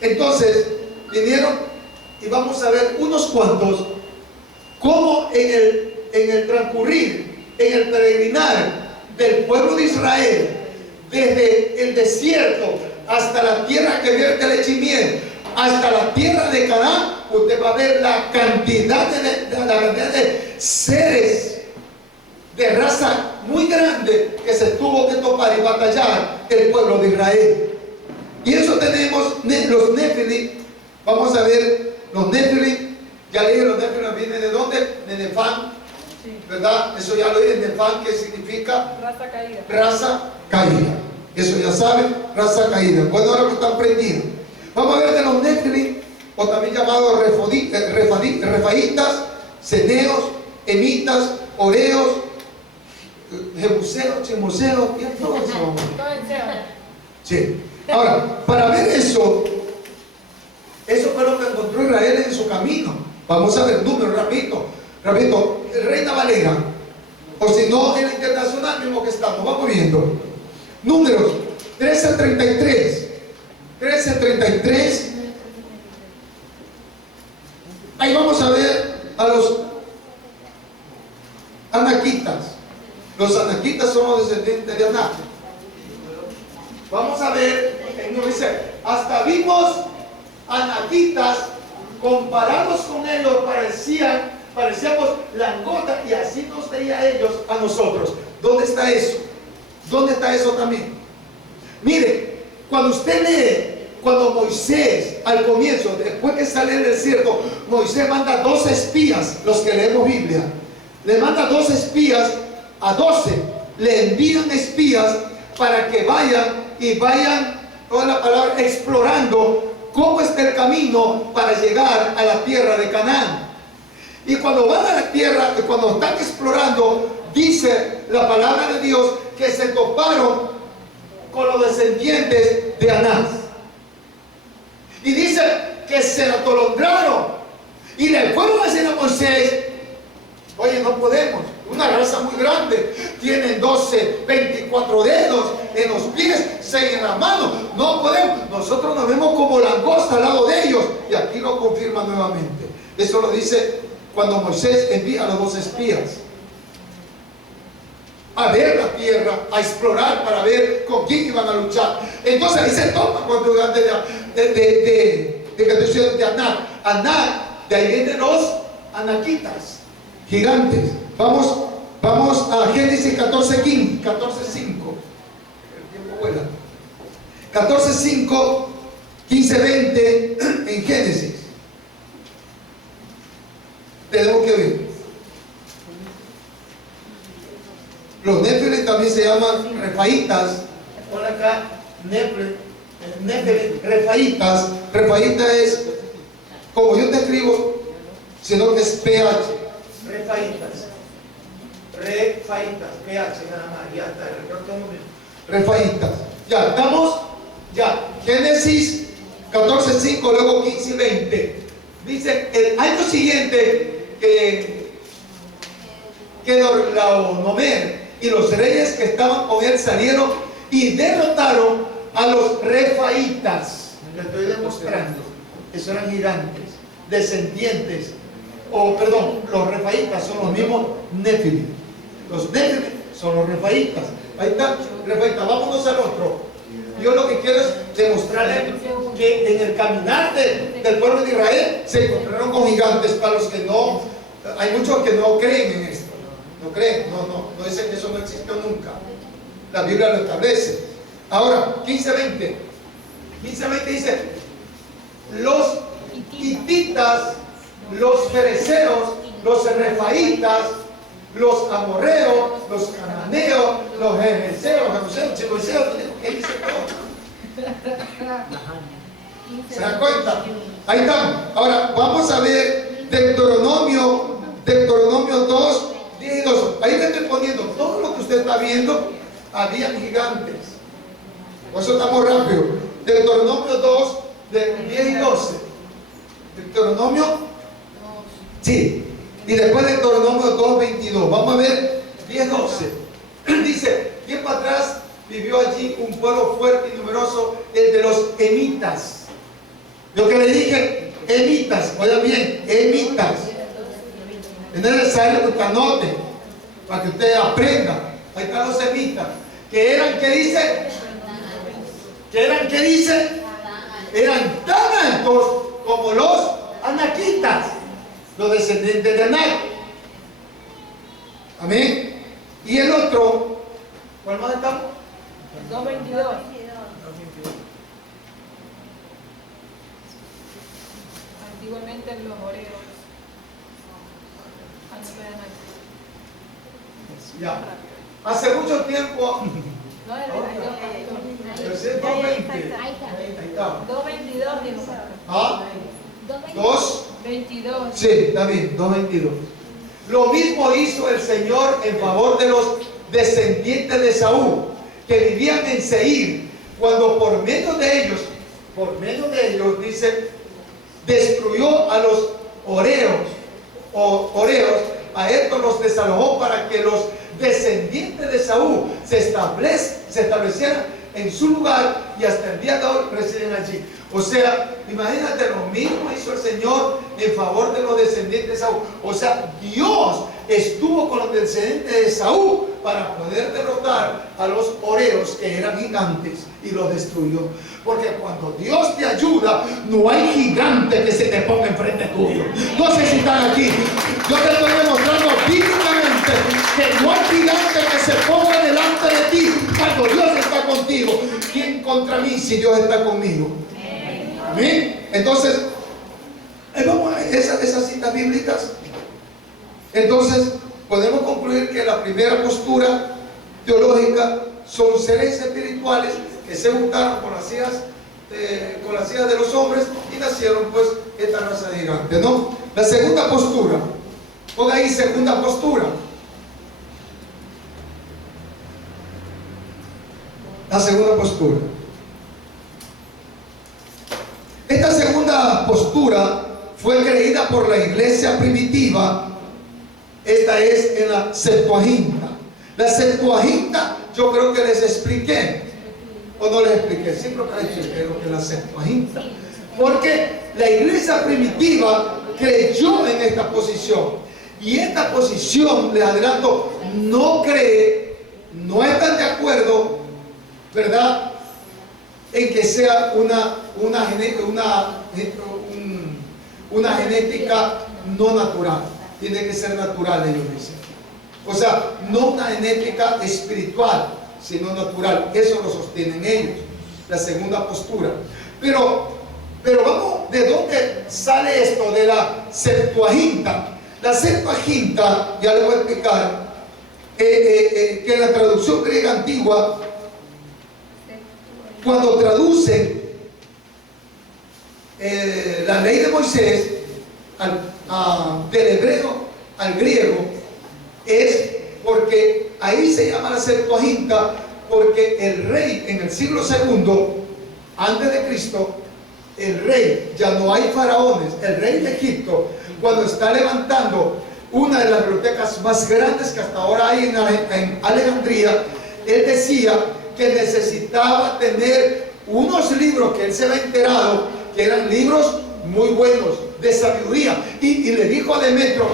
Entonces vinieron y vamos a ver unos cuantos cómo en el transcurrir, en el peregrinar del pueblo de Israel, desde el desierto hasta la tierra que vierte leche y miel, hasta la tierra de Canaán, usted va a ver la cantidad de seres de raza muy grande que se tuvo que topar y batallar el pueblo de Israel. Y eso tenemos los Nefilim. Vamos a ver los Nefilim. Ya le dije, los Nefilim vienen de dónde? De Nefán, ¿verdad? Eso ya lo dije, Nefán, que significa raza caída. Raza caída. Eso ya saben, raza caída. Bueno, ahora que están prendidos. Vamos a ver de los Nefilim, o también llamados refaitas, ceneos, emitas, oreos, jebuseos, chemoseos, ¿qué es todo eso? Sí. Ahora, para ver eso fue lo que encontró Israel en su camino. Vamos a ver números, repito, Reina Valera, o si no, en la internacional mismo que estamos, vamos viendo. Números 13:33. Ahí vamos a ver a los anaquitas. Los anaquitas son los descendientes de Anak. Vamos a ver, nos dice, hasta vimos anaquitas comparados con ellos, parecíamos langostas, y así nos veía ellos a nosotros. ¿Dónde está eso? ¿Dónde está eso también? Mire, cuando usted lee, cuando Moisés, al comienzo, después que sale del desierto, Moisés manda 12 espías, los que leemos Biblia, le manda 12 espías a 12, le envían espías para que vayan, toda la palabra, explorando cómo está el camino para llegar a la tierra de Canaán. Y cuando van a la tierra, cuando están explorando, dice la palabra de Dios que se toparon con los descendientes de Anás. Y dice que se atolondraron y le fueron a decir a Moisés: oye, no podemos, una raza muy grande, tienen 12, 24 dedos en los pies, 6 en las manos, no podemos, nosotros nos vemos como langosta al lado de ellos. Y aquí lo confirma nuevamente. Eso lo dice cuando Moisés envía a los 2 espías a ver la tierra, a explorar para ver con quién iban a luchar. Entonces ahí se topa con el lugar de Anak. Anak, de ahí vienen los anaquitas, gigantes. Vamos a Génesis 14:5. El tiempo vuela. 14:5, 15:20 en Génesis. Tenemos que ver. Los Nefilim también se llaman refaitas. Pon acá Nefilim, refaitas. Refaita es como yo te escribo, sino que es PH. Refaitas. Refaitas. PH nada más. Ya está. Refaitas. Ya, estamos. Ya. Génesis 14:5, luego 15 y 20. Dice: el año siguiente que Kedorlaomer y los reyes que estaban con él salieron y derrotaron a los refaitas. Le estoy demostrando que son eran gigantes, descendientes, los refaitas son los mismos Nefilim. Los Nefilim son los refaitas. Ahí está, refaitas. Vámonos al otro. Yo lo que quiero es demostrarle que en el caminar del pueblo de Israel se encontraron con gigantes. Para los que no, hay muchos que no creen en esto. No creen, no dicen que eso no existió nunca. La Biblia lo establece. Ahora, 15:20. 15:20 dice: los hititas, los fereceos, los refaitas, los amorreos, los cananeos, los jebuseos, ¿qué dice todo? ¿Se dan cuenta? Ahí están. Ahora, vamos a ver Deuteronomio 2. Ahí le estoy poniendo todo lo que usted está viendo. Habían gigantes. Por eso estamos rápido. Deuteronomio 2, de 10 y 12. Deuteronomio, sí. Y después Deuteronomio 2, 22. Vamos a ver 10, 12. Dice: tiempo atrás vivió allí un pueblo fuerte y numeroso, el de los emitas. Lo que le dije, emitas, oigan bien, emitas. Es necesario que usted anote para que usted aprenda. Ahí están los semitas. Que eran, ¿qué dice? ¿Qué dice? Eran tan altos como los anaquitas, los descendientes de Anak. Amén. Y el otro, ¿cuál más estamos? 2:22. Antiguamente en los oreos. Ya. Hace mucho tiempo. No, el 2:20. Ahí está. 2:22. ¿Ah? 2:22. Sí, está bien, 2:22. Lo mismo hizo el Señor en favor de los descendientes de Saúl, que vivían en Seir, cuando por medio de ellos, dice, destruyó a los oreos, a estos los desalojó para que los descendientes de Saúl se establecieran en su lugar y hasta el día de hoy residen allí. O sea, imagínate, lo mismo hizo el Señor en favor de los descendientes de Saúl. O sea, Dios estuvo con los descendientes de Saúl para poder derrotar a los oreos, que eran gigantes, y los destruyó. Porque cuando Dios te ayuda, no hay gigante que se te ponga enfrente tuyo. No sé si están aquí. Yo te estoy demostrando bíblicamente que no hay gigante que se ponga delante de ti cuando Dios está contigo. ¿Quién contra mí si Dios está conmigo? Amén. Entonces, vamos a esas citas bíblicas. Entonces, podemos concluir que la primera postura teológica son seres espirituales que se juntaron con las hijas con las hijas de los hombres y nacieron pues esta raza de gigantes, ¿no? La segunda postura, ponga ahí segunda postura. La segunda postura. Esta segunda postura fue creída por la iglesia primitiva. Esta es en la Septuaginta. La Septuaginta, yo creo que les expliqué, o no les expliqué, sí creo que les expliqué lo que es la Septuaginta, porque la iglesia primitiva creyó en esta posición, y esta posición, les adelanto, no cree, no están de acuerdo, ¿verdad?, en que sea una genética no natural. Tiene que ser natural, ellos dicen. O sea, no una genética espiritual, sino natural. Eso lo sostienen ellos, la segunda postura. Pero vamos, ¿de dónde sale esto? De la Septuaginta. La Septuaginta, ya les voy a explicar, que en la traducción griega antigua, cuando traducen la ley de Moisés del hebreo al griego, es porque ahí se llama la Septuaginta, porque el rey en el siglo II antes de Cristo, el rey, ya no hay faraones, el rey de Egipto, cuando está levantando una de las bibliotecas más grandes que hasta ahora hay en Alejandría, él decía que necesitaba tener unos libros que él se había enterado que eran libros muy buenos, de sabiduría, y le dijo a Demetrio,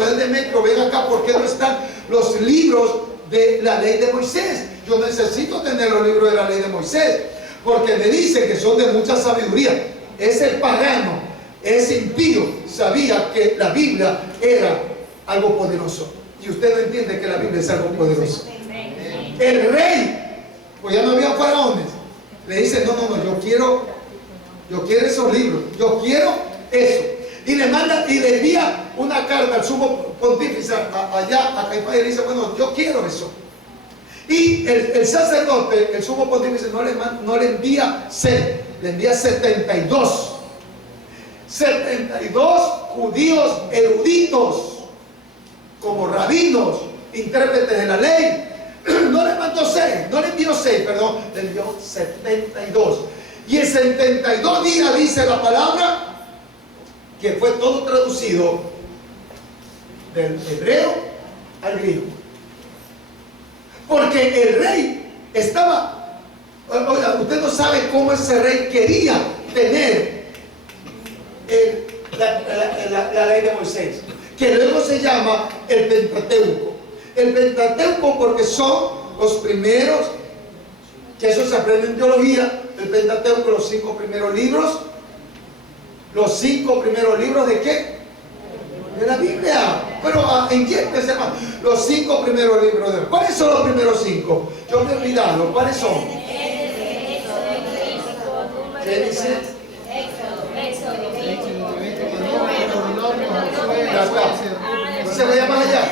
ven acá, ¿por qué no están los libros de la ley de Moisés? Yo necesito tener los libros de la ley de Moisés, porque me dicen que son de mucha sabiduría. Ese pagano, ese impío, sabía que la Biblia era algo poderoso, y usted no entiende que la Biblia es algo poderoso. El rey, pues ya no había faraones, le dice, no, yo quiero esos libros, yo quiero eso. Y le manda y le envía una carta al sumo pontífice allá a Caifás, y le dice, bueno, yo quiero eso. Y el sacerdote, el sumo pontífice, no le envía 6, le envía 72 judíos eruditos, como rabinos, intérpretes de la ley. No le mandó 6, no le envió 6, perdón, le envió 72. Y en 72 días, dice la palabra, que fue todo traducido del hebreo al griego. Porque el rey estaba, oiga, usted no sabe cómo ese rey quería tener la ley de Moisés, que luego se llama el Pentateuco. El Pentateuco porque son los primeros, que eso se aprende en teología, el Pentateuco, los 5 primeros libros. ¿Los 5 primeros libros de qué? De la Biblia. Pero entiendes, hermano, los 5 primeros libros de... ¿Cuáles son los primeros 5? Yo me he olvidado. ¿Cuáles son? ¿Qué dice? Ya está. No se vaya más allá.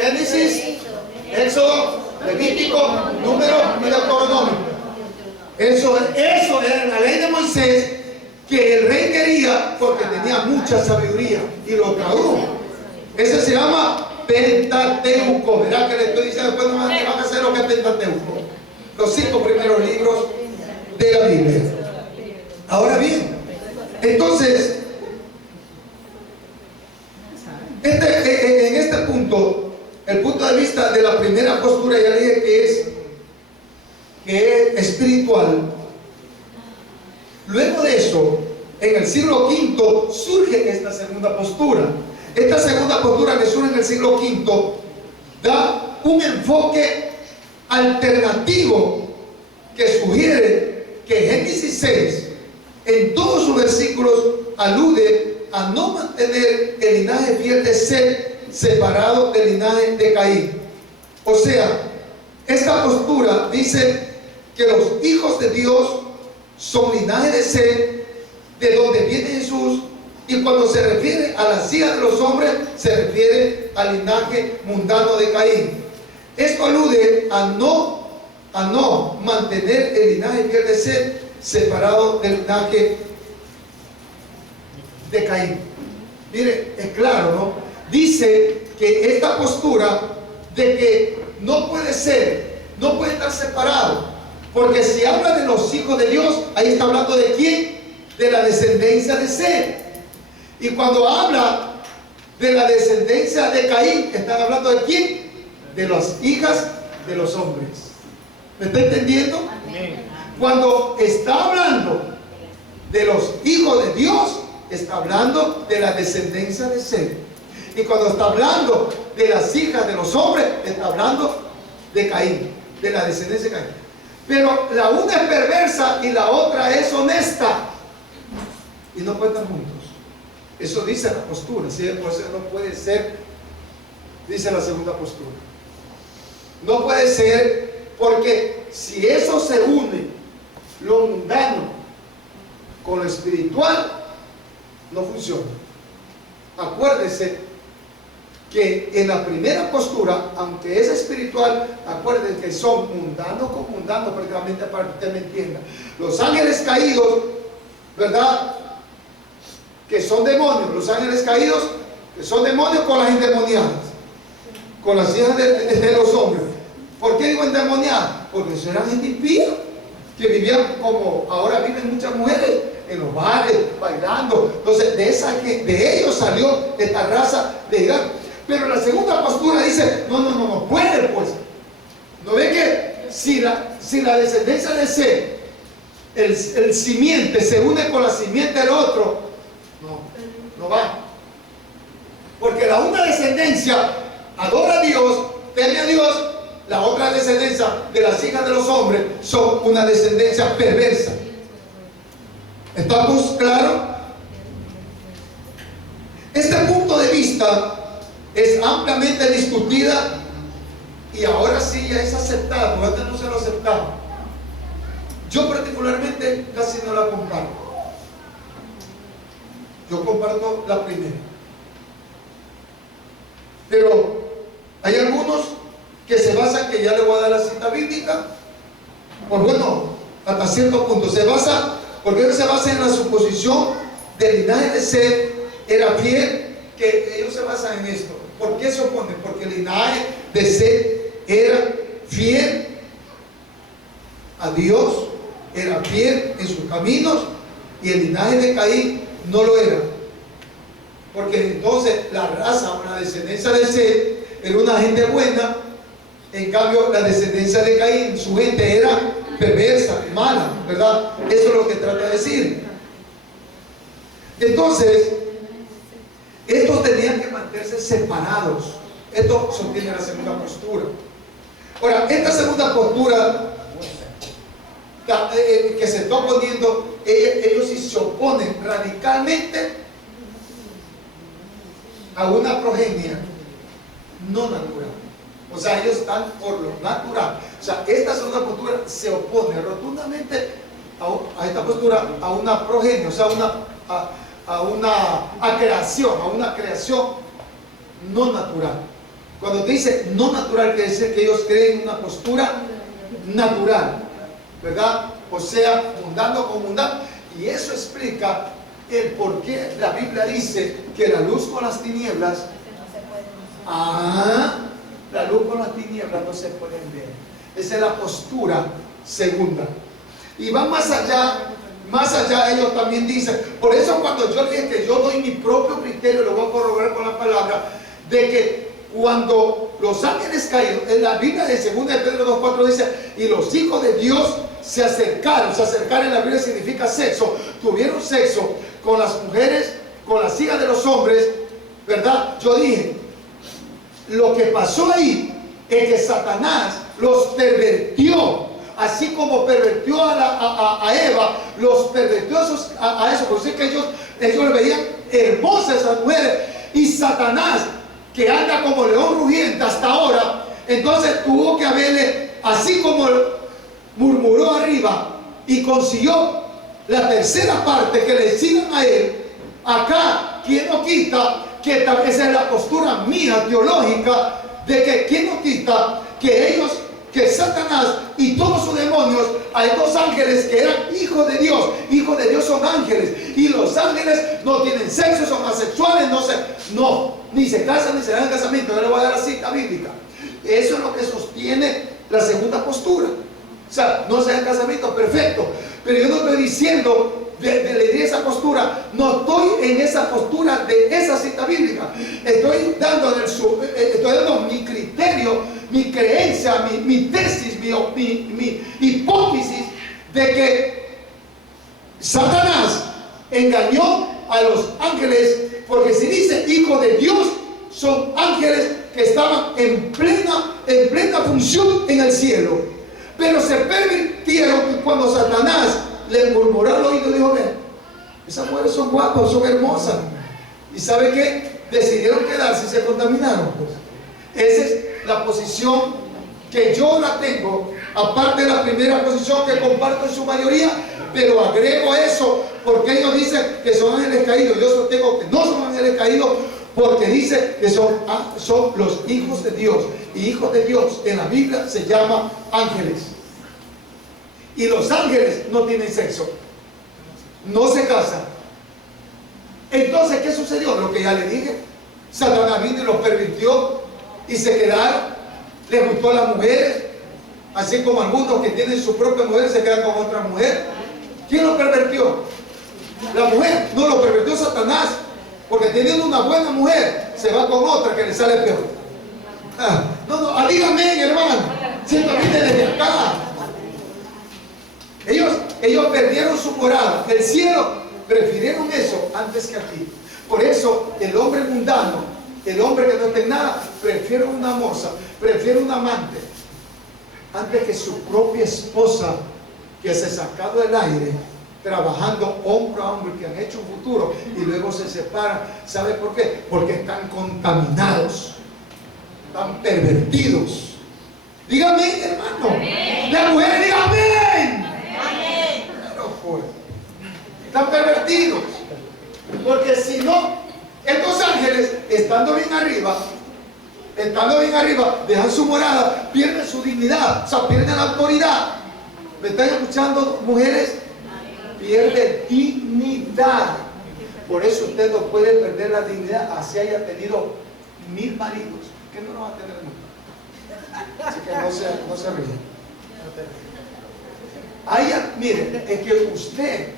Génesis, Éxodo, Levítico, Número y Deuteronomio. Eso era la ley de Moisés, que el rey quería porque tenía mucha sabiduría, y lo tradujo. Ese se llama Pentateuco. Verá que le estoy diciendo, después no van a hacer lo que es Pentateuco, los 5 primeros libros de la Biblia. Ahora bien, entonces en este punto, el punto de vista de la primera postura, ya dije que es espiritual. Luego de eso, en el siglo V surge esta segunda postura. Esta segunda postura que surge en el siglo V da un enfoque alternativo que sugiere que Génesis 6, en todos sus versículos, alude a no mantener el linaje fiel de Set separado del linaje de Caín. O sea, esta postura dice que los hijos de Dios son linaje de Set, de donde viene Jesús, y cuando se refiere a las hijas de los hombres, se refiere al linaje mundano de Caín. Esto alude a no mantener el linaje fiel de Set separado del linaje de Caín. Mire, es claro, ¿no? Dice que esta postura de que no puede ser, no puede estar separado, porque si habla de los hijos de Dios, ahí está hablando de quién, de la descendencia de Seth. Y cuando habla de la descendencia de Caín, están hablando de quién, de las hijas de los hombres. ¿Me está entendiendo? Amén. Cuando está hablando de los hijos de Dios, está hablando de la descendencia de Seth. Y cuando está hablando de las hijas de los hombres, está hablando de Caín, de la descendencia de Caín. Pero la una es perversa y la otra es honesta, y no pueden estar juntos. Eso dice la postura, ¿sí? Por eso no puede ser, dice la segunda postura. No puede ser, porque si eso se une, lo mundano con lo espiritual, no funciona. Acuérdese que en la primera postura, aunque es espiritual, acuérdense que son mundano con mundano, prácticamente, para que usted me entienda. Los ángeles caídos, ¿verdad?, que son demonios. Los ángeles caídos, que son demonios, con las endemoniadas, con las hijas de los hombres. ¿Por qué digo endemoniadas? Porque eso era gente impía, que vivían como ahora viven muchas mujeres, en los bares, bailando. Entonces de ellos salió esta raza de Irán. Pero la segunda postura dice, no puede, pues. ¿No ve que si la descendencia de Seth, el simiente se une con la simiente del otro, no va? Porque la una descendencia adora a Dios, teme a Dios. La otra descendencia de las hijas de los hombres son una descendencia perversa. ¿Estamos claros? Este punto de vista es ampliamente discutida y ahora sí ya es aceptada, porque antes no se lo aceptaba. Yo particularmente casi no la comparto. Yo comparto la primera. Pero hay algunos que se basan, que ya le voy a dar la cita bíblica, pues bueno, hasta cierto punto se basa, porque ellos se basan en la suposición del linaje de Seth era fiel, que ellos se basan en esto. ¿Por qué se oponen? Porque el linaje de Seth era fiel a Dios, era fiel en sus caminos, y el linaje de Caín no lo era. Porque entonces la raza o la descendencia de Seth era una gente buena. En cambio, la descendencia de Caín, su gente era perversa, mala, ¿verdad? Eso es lo que trata de decir. Entonces, estos tenían que mantenerse separados. Esto sostiene la segunda postura. Ahora, esta segunda postura que se está oponiendo, ellos sí se oponen radicalmente a una progenie no natural. O sea, ellos están por lo natural. O sea, esta segunda postura se opone rotundamente a esta postura, a una progenie, o sea, a una creación no natural. Cuando te dice no natural, quiere decir que ellos creen una postura natural, ¿verdad? O sea, mundano con mundano. Y eso explica el por qué la Biblia dice que la luz con las tinieblas, la luz con las tinieblas no se pueden ver. Esa es la postura segunda. Y va más allá, ellos también dicen. Por eso cuando yo dije que yo doy mi propio criterio, lo voy a corroborar con la palabra, de que cuando los ángeles caídos, en la Biblia de 2 de Pedro 2:4 dice, y los hijos de Dios se acercar en la Biblia significa sexo, tuvieron sexo con las mujeres, con las hijas de los hombres, ¿verdad? Yo dije, lo que pasó ahí es que Satanás los pervirtió, así como pervirtió a Eva, los pervirtió a eso, por decir que ellos le veían hermosas a esas mujeres, y Satanás, que anda como león rugiente hasta ahora, entonces tuvo que haberle, así como murmuró arriba y consiguió la tercera parte que le sigan a él, acá, ¿quién no quita? Que esa es la postura mía teológica, de que ¿quién no quita? Que que Satanás y todos sus demonios, hay dos ángeles que eran hijos de Dios. Hijos de Dios son ángeles. Y los ángeles no tienen sexo, son asexuales, ni se casan ni se dan en casamiento. Yo le voy a dar la cita bíblica. Eso es lo que sostiene la segunda postura. O sea, no se dan casamiento, perfecto. Pero yo no estoy diciendo le di esa postura, no estoy en esa postura de esa cita bíblica. Estoy dando mi criterio, mi creencia, mi tesis, mi hipótesis de que Satanás engañó a los ángeles, porque si dice hijo de Dios, son ángeles que estaban en plena función en el cielo, pero se permitieron cuando Satanás le murmuró al oído y dijo: ve, esas mujeres son guapas, son hermosas. ¿Y sabe qué? Decidieron quedarse y se contaminaron. Esa es la posición que yo la tengo, aparte de la primera posición que comparto en su mayoría, pero agrego eso porque ellos dicen que son ángeles caídos. Yo sostengo que no son ángeles caídos, porque dice que son los hijos de Dios. Y hijos de Dios en la Biblia se llama ángeles. Y los ángeles no tienen sexo, no se casan. Entonces, ¿qué sucedió? Lo que ya le dije. Satanás vino y los pervirtió y se quedaron. Les gustó a las mujeres, así como algunos que tienen su propia mujer se quedan con otra mujer. ¿Quién lo pervirtió? La mujer. No, lo pervirtió Satanás, porque teniendo una buena mujer se va con otra que le sale peor. Dígame, hermano, siento a mí desde acá. Ellos perdieron su morada, el cielo, prefirieron eso antes que aquí. Por eso el hombre mundano, el hombre que no tiene nada, prefiere una moza, prefiere un amante, antes que su propia esposa, que se ha sacado del aire, trabajando hombro a hombro, que han hecho un futuro y luego se separan. ¿Sabe por qué? Porque están contaminados, están pervertidos. Dígame, hermano. La mujer diga amén. Están pervertidos, porque si no, estos ángeles estando bien arriba, dejan su morada, pierden su dignidad, o sea, pierden la autoridad. ¿Me están escuchando, mujeres? Pierden dignidad. Por eso usted no puede perder la dignidad, así haya tenido 1000 maridos, que no lo va a tener nunca. Así que no se ríen. Miren, es que usted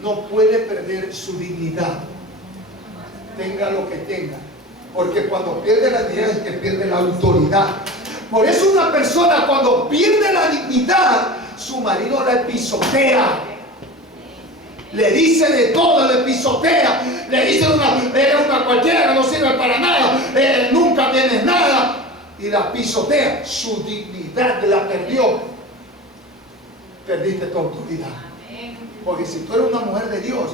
no puede perder su dignidad, tenga lo que tenga, porque cuando pierde la dignidad es que pierde la autoridad. Por eso una persona cuando pierde la dignidad, su marido la pisotea, le dice de todo, le pisotea, le dice eres una cualquiera, no sirve para nada, nunca tienes nada, y la pisotea. Su dignidad la perdió. Perdiste tu autoridad. Porque si tú eres una mujer de Dios,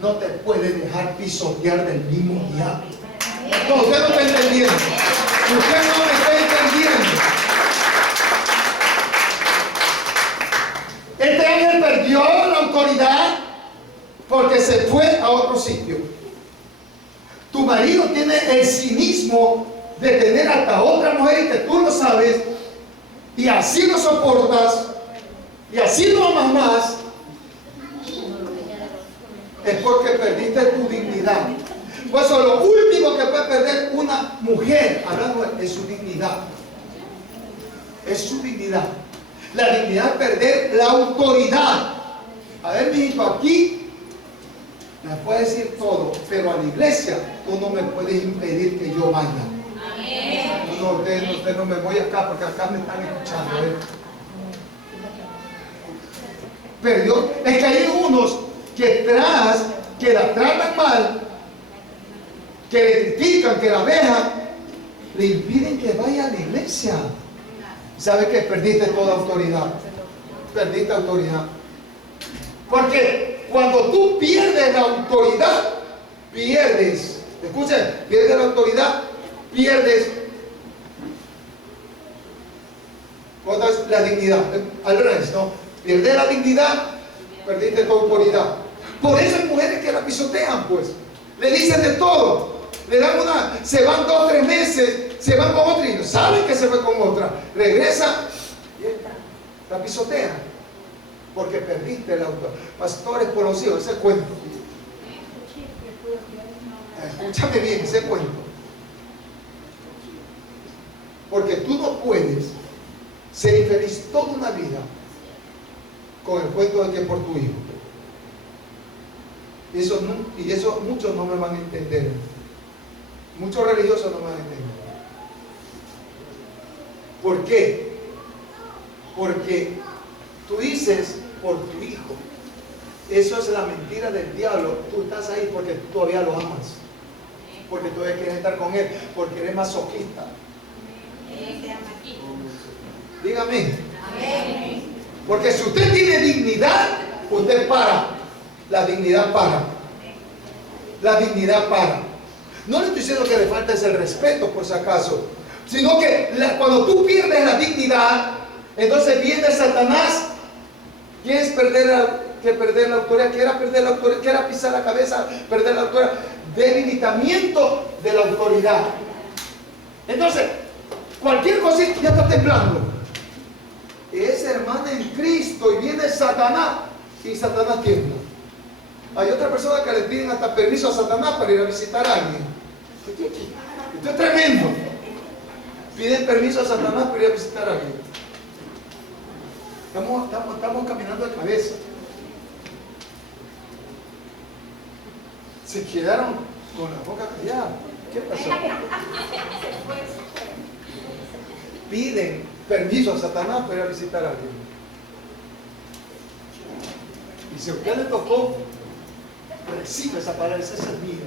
no te puedes dejar pisotear del mismo diablo. No, usted no está entendiendo. Usted no me está entendiendo. Este ángel perdió la autoridad porque se fue a otro sitio. Tu marido tiene el cinismo de tener hasta otra mujer y que tú lo sabes, y así lo soportas, y así lo amas más. Es porque perdiste tu dignidad. Por eso lo último que puede perder una mujer, hablando, es su dignidad. Es su dignidad. La dignidad es perder la autoridad. A ver, mijito, aquí me puedes decir todo, pero a la iglesia tú no me puedes impedir que yo vaya. No, usted no me voy acá porque acá me están escuchando. Pero es que hay unos que la tratan mal, que le critican, que la vejan, le impiden que vaya a la iglesia. ¿Sabe que perdiste toda autoridad? Perdiste autoridad. Porque cuando tú pierdes la autoridad, pierdes, escuchen, pierdes la autoridad, pierdes la dignidad. Al revés, ¿no? Pierdes la dignidad, perdiste tu autoridad. Por eso hay mujeres que la pisotean, pues. Le dicen de todo. Le dan se van 2 o 3 meses se van con otra y saben que se fue con otra. Regresa y la pisotea. Porque perdiste el auto. Pastores conocidos, ese cuento. Escúchame bien, ese cuento. Porque tú no puedes ser infeliz toda una vida con el cuento de que es por tu hijo. Y eso muchos no me van a entender. Muchos religiosos no me van a entender. ¿Por qué? Porque tú dices por tu hijo. Eso es la mentira del diablo. Tú estás ahí porque tú todavía lo amas. Porque todavía quieres estar con él. Porque eres masoquista. Dígame. Porque si usted tiene dignidad, usted para. La dignidad para. La dignidad para. No le estoy diciendo que le falta ese respeto, por si acaso. Sino que cuando tú pierdes la dignidad, entonces viene Satanás. ¿Quieres perder la autoridad? ¿Quieres perder la autoridad? ¿Quieres pisar la cabeza? Perder la autoridad. Debilitamiento de la autoridad. Entonces, cualquier cosita ya está temblando. Es hermana en Cristo y viene Satanás y Satanás tiembla. Hay otra persona que le piden hasta permiso a Satanás para ir a visitar a alguien. Esto es tremendo. Piden permiso a Satanás para ir a visitar a alguien. Estamos caminando de cabeza. Se quedaron con la boca callada. ¿Qué pasó? Piden permiso a Satanás para ir a visitar a alguien. Y si a usted le tocó, recibe esa palabra, esa es mía.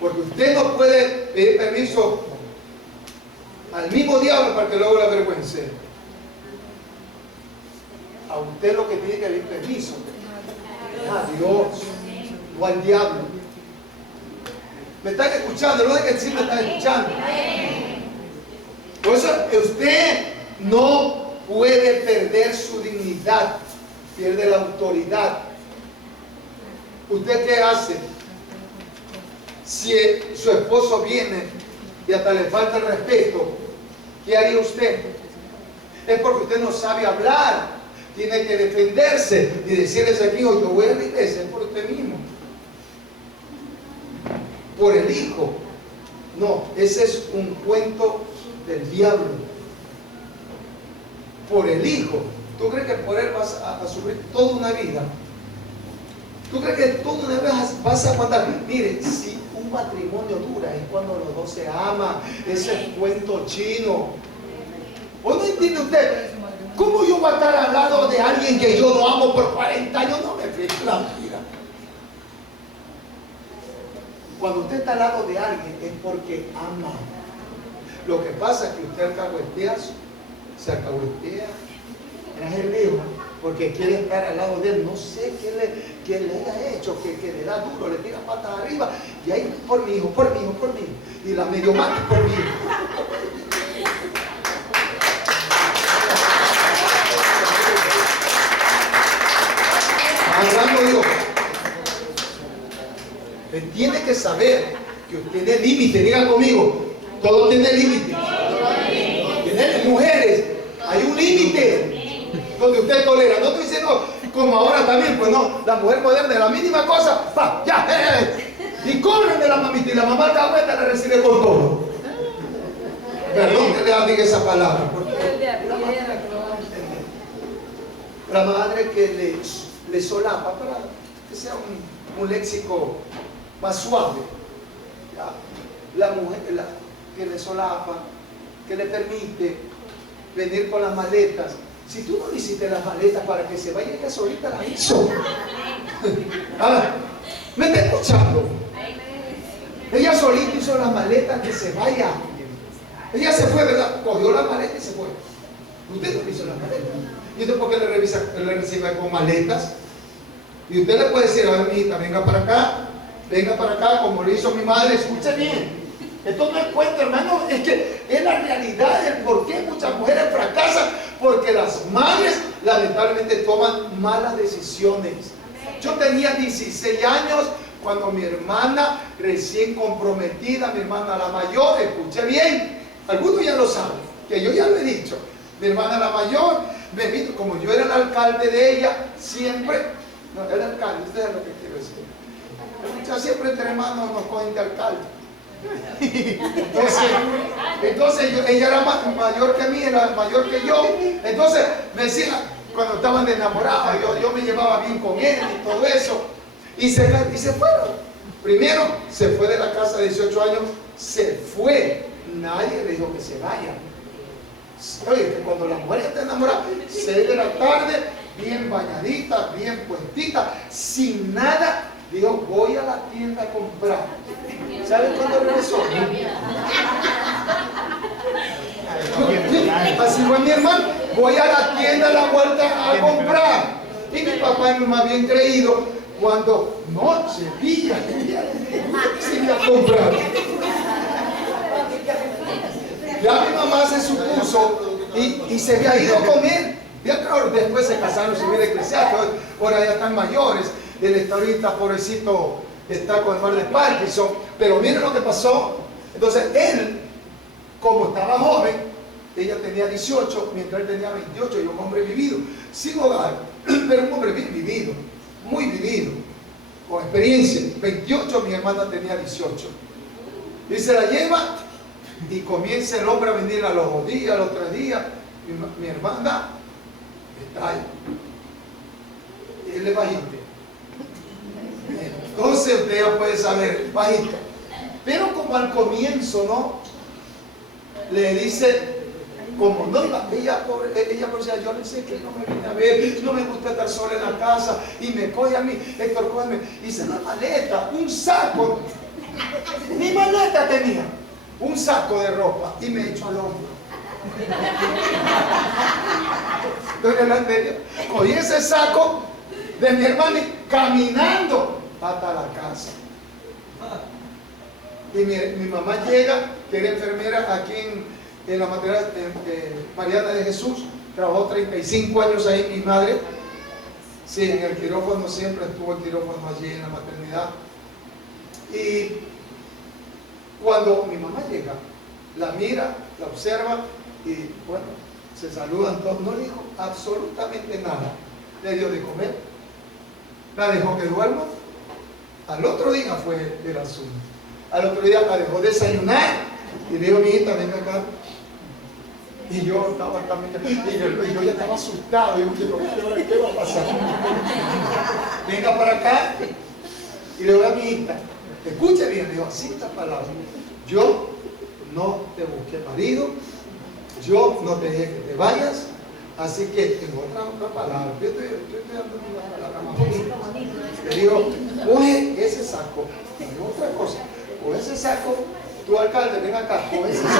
Porque usted no puede pedir permiso al mismo diablo para que luego la avergüence. A usted lo que tiene que pedir permiso a Dios, no al diablo. ¿Me están escuchando? No es que sí me están escuchando. Por eso usted no puede perder su dignidad, pierde la autoridad. ¿Usted qué hace? Si su esposo viene y hasta le falta el respeto, ¿qué haría usted? Es porque usted no sabe hablar. Tiene que defenderse y decirle a ese hijo: yo voy a la iglesia, es por usted mismo. Por el hijo. No, ese es un cuento del diablo. Por el hijo. ¿Tú crees que por él vas a sufrir toda una vida? ¿Tú crees que toda una vida vas a aguantar? Mire, si un matrimonio dura es cuando los dos se aman. Ese es cuento chino. ¿O no entiende usted? ¿Cómo yo voy a estar al lado de alguien que yo no amo por 40 años? No me explico la vida. Cuando usted está al lado de alguien es porque ama. Lo que pasa es que usted se alcahuetea, es el lío, porque quiere estar al lado de él. No sé qué le haya hecho, que le da duro, le tira patas arriba. Y ahí, por mi hijo, por mi hijo, por mi hijo. Y la medio mata por mi hijo. Hablando Dios. Usted tiene que saber que usted tiene límite. Digan conmigo, todo tiene límite. Tiene mujeres, hay un límite donde usted tolera. No estoy diciendo como ahora también, pues no, la mujer moderna, la mínima cosa, pa, ya, y corren de la mamita y la mamá de vuelta la recibe con todo. Perdón que le diga esa palabra, porque la madre que le solapa para que sea un léxico más suave. ¿Ya? La mujer que le solapa, que le permite venir con las maletas. Si tú no le hiciste las maletas para que se vaya, ella solita la hizo. ¿Me está escuchando? Ella solita hizo las maletas que se vaya. Ella se fue, ¿verdad? Cogió las maletas y se fue. Usted no le hizo las maletas. ¿Y usted por qué le recibe con maletas? Y usted le puede decir: a ver, mijita, venga para acá, como le hizo mi madre. Escuche bien. Esto no es cuento, hermano, es que es la realidad del por qué muchas mujeres fracasan, porque las madres lamentablemente toman malas decisiones. Yo tenía 16 años cuando mi hermana recién comprometida, mi hermana la mayor, escuche bien, algunos ya lo saben, que yo ya lo he dicho, mi hermana la mayor, me vino, como yo era el alcalde de ella, siempre, no, el alcalde, ustedes saben lo que quiero decir. Ya siempre entre hermanos nos cogen de alcalde. Entonces ella era mayor que mí, era mayor que yo. Entonces me decía, cuando estaban enamorados, yo me llevaba bien con él y todo eso. Y se fueron. Primero se fue de la casa de 18 años, se fue. Nadie le dijo que se vaya. Oye, que cuando la mujer está enamorada, 6 de la tarde, bien bañadita, bien puestita, sin nada, dijo, voy a la tienda a comprar. ¿Saben cuándo regresó? Así fue mi hermano, voy a la tienda a la vuelta a comprar. Y mi papá y mi mamá bien creído, cuando no se pilla, se iba a comprar. Ya mi mamá se supuso y se había ido con él. Ya claro, después se casaron civil eclesiástico, ahora ya están mayores. Él está ahorita, pobrecito, está con el mal de Parkinson. Pero miren lo que pasó. Entonces él, como estaba joven, ella tenía 18, mientras él tenía 28, y un hombre vivido, sin hogar, pero un hombre bien vivido, muy vivido, con experiencia. 28, mi hermana tenía 18. Y se la lleva y comienza el hombre a venir a los 2 días, a los 3 días. Mi hermana está ahí. Él es bajito. Entonces usted ya puede saber, bajito. Pero como al comienzo, ¿no? Le dice, como no iba, ella decía, yo le sé que no me viene a ver, no me gusta estar sola en la casa, y me coge a mí, Héctor, cógeme, y se una maleta, un saco, ni maleta tenía, un saco de ropa, y me echó al hombro. Entonces, cogí ese saco de mi hermana caminando hasta la casa. Y mi mamá llega, que era enfermera aquí en la maternidad Mariana de Jesús, trabajó 35 años ahí mi madre. Sí, en el quirófano, siempre estuvo el quirófano allí en la maternidad. Y cuando mi mamá llega, la mira, la observa y bueno, se saludan todos. No le dijo absolutamente nada. Le dio de comer, la dejó que duerma. Al otro día fue el asunto. Al otro día la dejó desayunar y le dijo, mi hijita, venga acá. Y yo estaba también, y yo ya estaba asustado. Y yo, ¿qué va a pasar? Venga para acá. Y le digo a mi hijita, escuche bien, le digo así estas palabras. Yo no te busqué marido, yo no te dije que te vayas, así que en otra palabra, yo estoy dando una palabra más bonita. Le digo, coge ese saco, no otra cosa, coge ese saco, tu alcalde, ven acá, coge ese saco,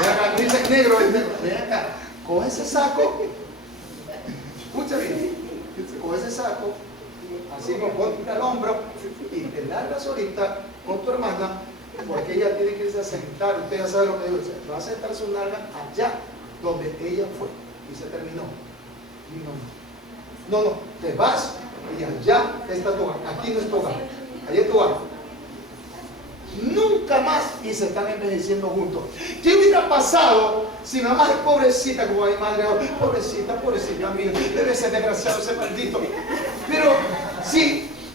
ven acá, dice negro, ven acá, coge ese saco, escucha bien, coge ese saco, así lo ponte al hombro y te largas ahorita con tu hermana, porque ella tiene que irse a sentar. Usted ya sabe lo que dice, va a sentar su nalga allá donde ella fue y se terminó. Y no, te vas y allá está tu hogar. Aquí no es tu hogar, allá es tu hogar. Nunca más, y se están envejeciendo juntos. ¿Qué hubiera pasado si mamá es pobrecita, como hay madre, pobrecita mía, debe ser desgraciado ese maldito?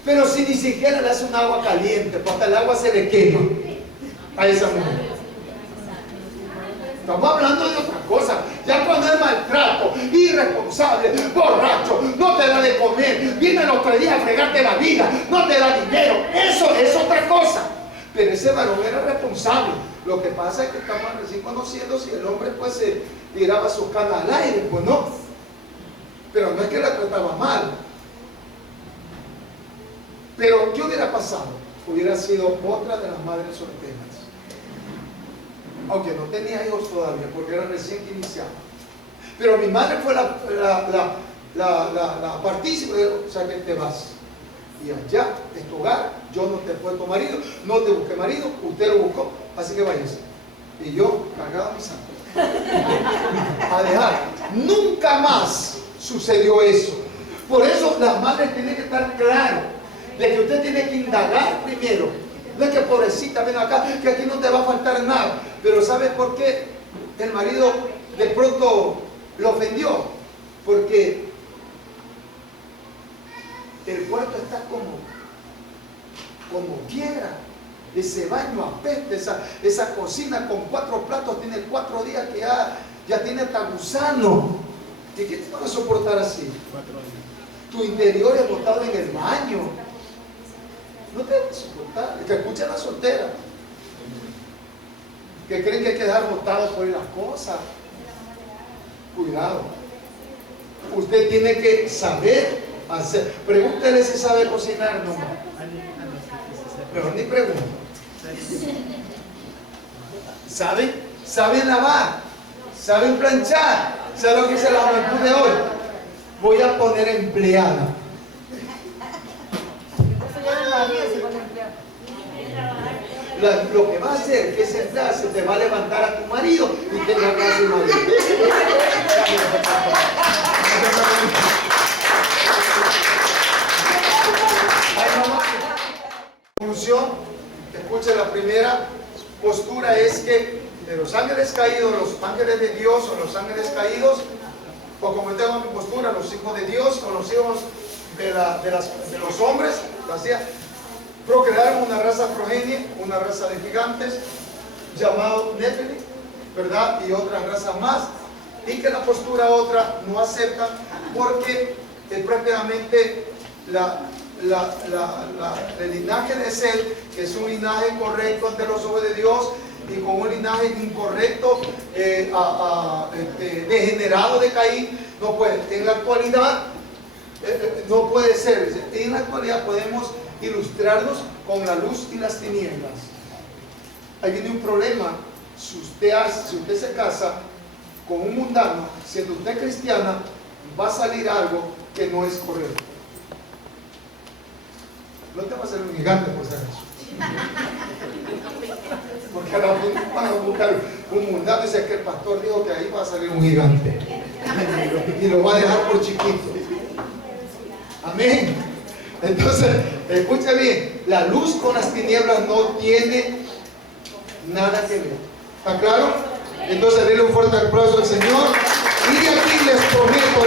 Pero si ni siquiera le hace un agua caliente, porque hasta el agua se le quema a esa mujer. Estamos hablando de otra cosa. Ya cuando es maltrato, irresponsable, borracho, no te da de comer, viene a los 3 días a fregarte la vida, no te da dinero, eso es otra cosa. Pero ese varón era responsable. Lo que pasa es que estamos recién conociendo si el hombre pues se tiraba sus canas al aire, pues no. Pero no es que la trataba mal. Pero ¿qué hubiera pasado? Hubiera sido otra de las madres solteras. Aunque no tenía hijos todavía, porque era recién iniciada. Pero mi madre fue la partícipe, o sea que te vas. Y allá es tu hogar, yo no te he puesto marido, no te busqué marido, usted lo buscó, así que váyase. Y yo cargaba mi saco. A dejar. Nunca más sucedió eso. Por eso las madres tienen que estar claras de que usted tiene que indagar primero. No es que pobrecita, ven acá, que aquí no te va a faltar nada. Pero ¿sabe por qué el marido de pronto lo ofendió? Porque el cuarto está como piedra. Ese baño apesta, esa cocina con 4 platos tiene 4 días que ya tiene hasta gusano. ¿Y qué te van a soportar así? 4 días. Tu interior es botado en el baño. No te van a soportar. Que escuchan a la soltera, que creen que hay que dejar botado por las cosas. Cuidado. Usted tiene que saber hacer. Pregúntele si sabe cocinar nomás. Pero ni pregunto. ¿Saben lavar? ¿Saben planchar? ¿Saben lo que dice la juventud de hoy? Voy a poner empleada. Entonces ya el marido se pone empleado. Lo que va a hacer que ese empleado se te va a levantar a tu marido y te va a dar a su marido. Conclusión, escuchen, la primera postura es que de los ángeles caídos, los ángeles de Dios o los ángeles caídos, o como tengo mi postura, los hijos de Dios o los hijos de los hombres, procrearon una raza progenie, una raza de gigantes llamado Nephilim, ¿verdad? Y otras razas más, y que la postura otra no aceptan porque prácticamente el linaje de Seth, que es un linaje correcto ante los ojos de Dios, y con un linaje incorrecto, degenerado de Caín, no puede. En la actualidad, no puede ser. En la actualidad podemos ilustrarnos con la luz y las tinieblas. Ahí viene un problema. Si usted se casa con un mundano, siendo usted cristiana, va a salir algo que no es correcto. No te va a salir un gigante por ser eso. Porque ahora van a buscar un mundano y dice que el pastor dijo que ahí va a salir un gigante y lo va a dejar por chiquito. Amén. Entonces, escucha bien, la luz con las tinieblas no tiene nada que ver. ¿Está claro? Entonces, denle un fuerte aplauso al Señor. Y de aquí les prometo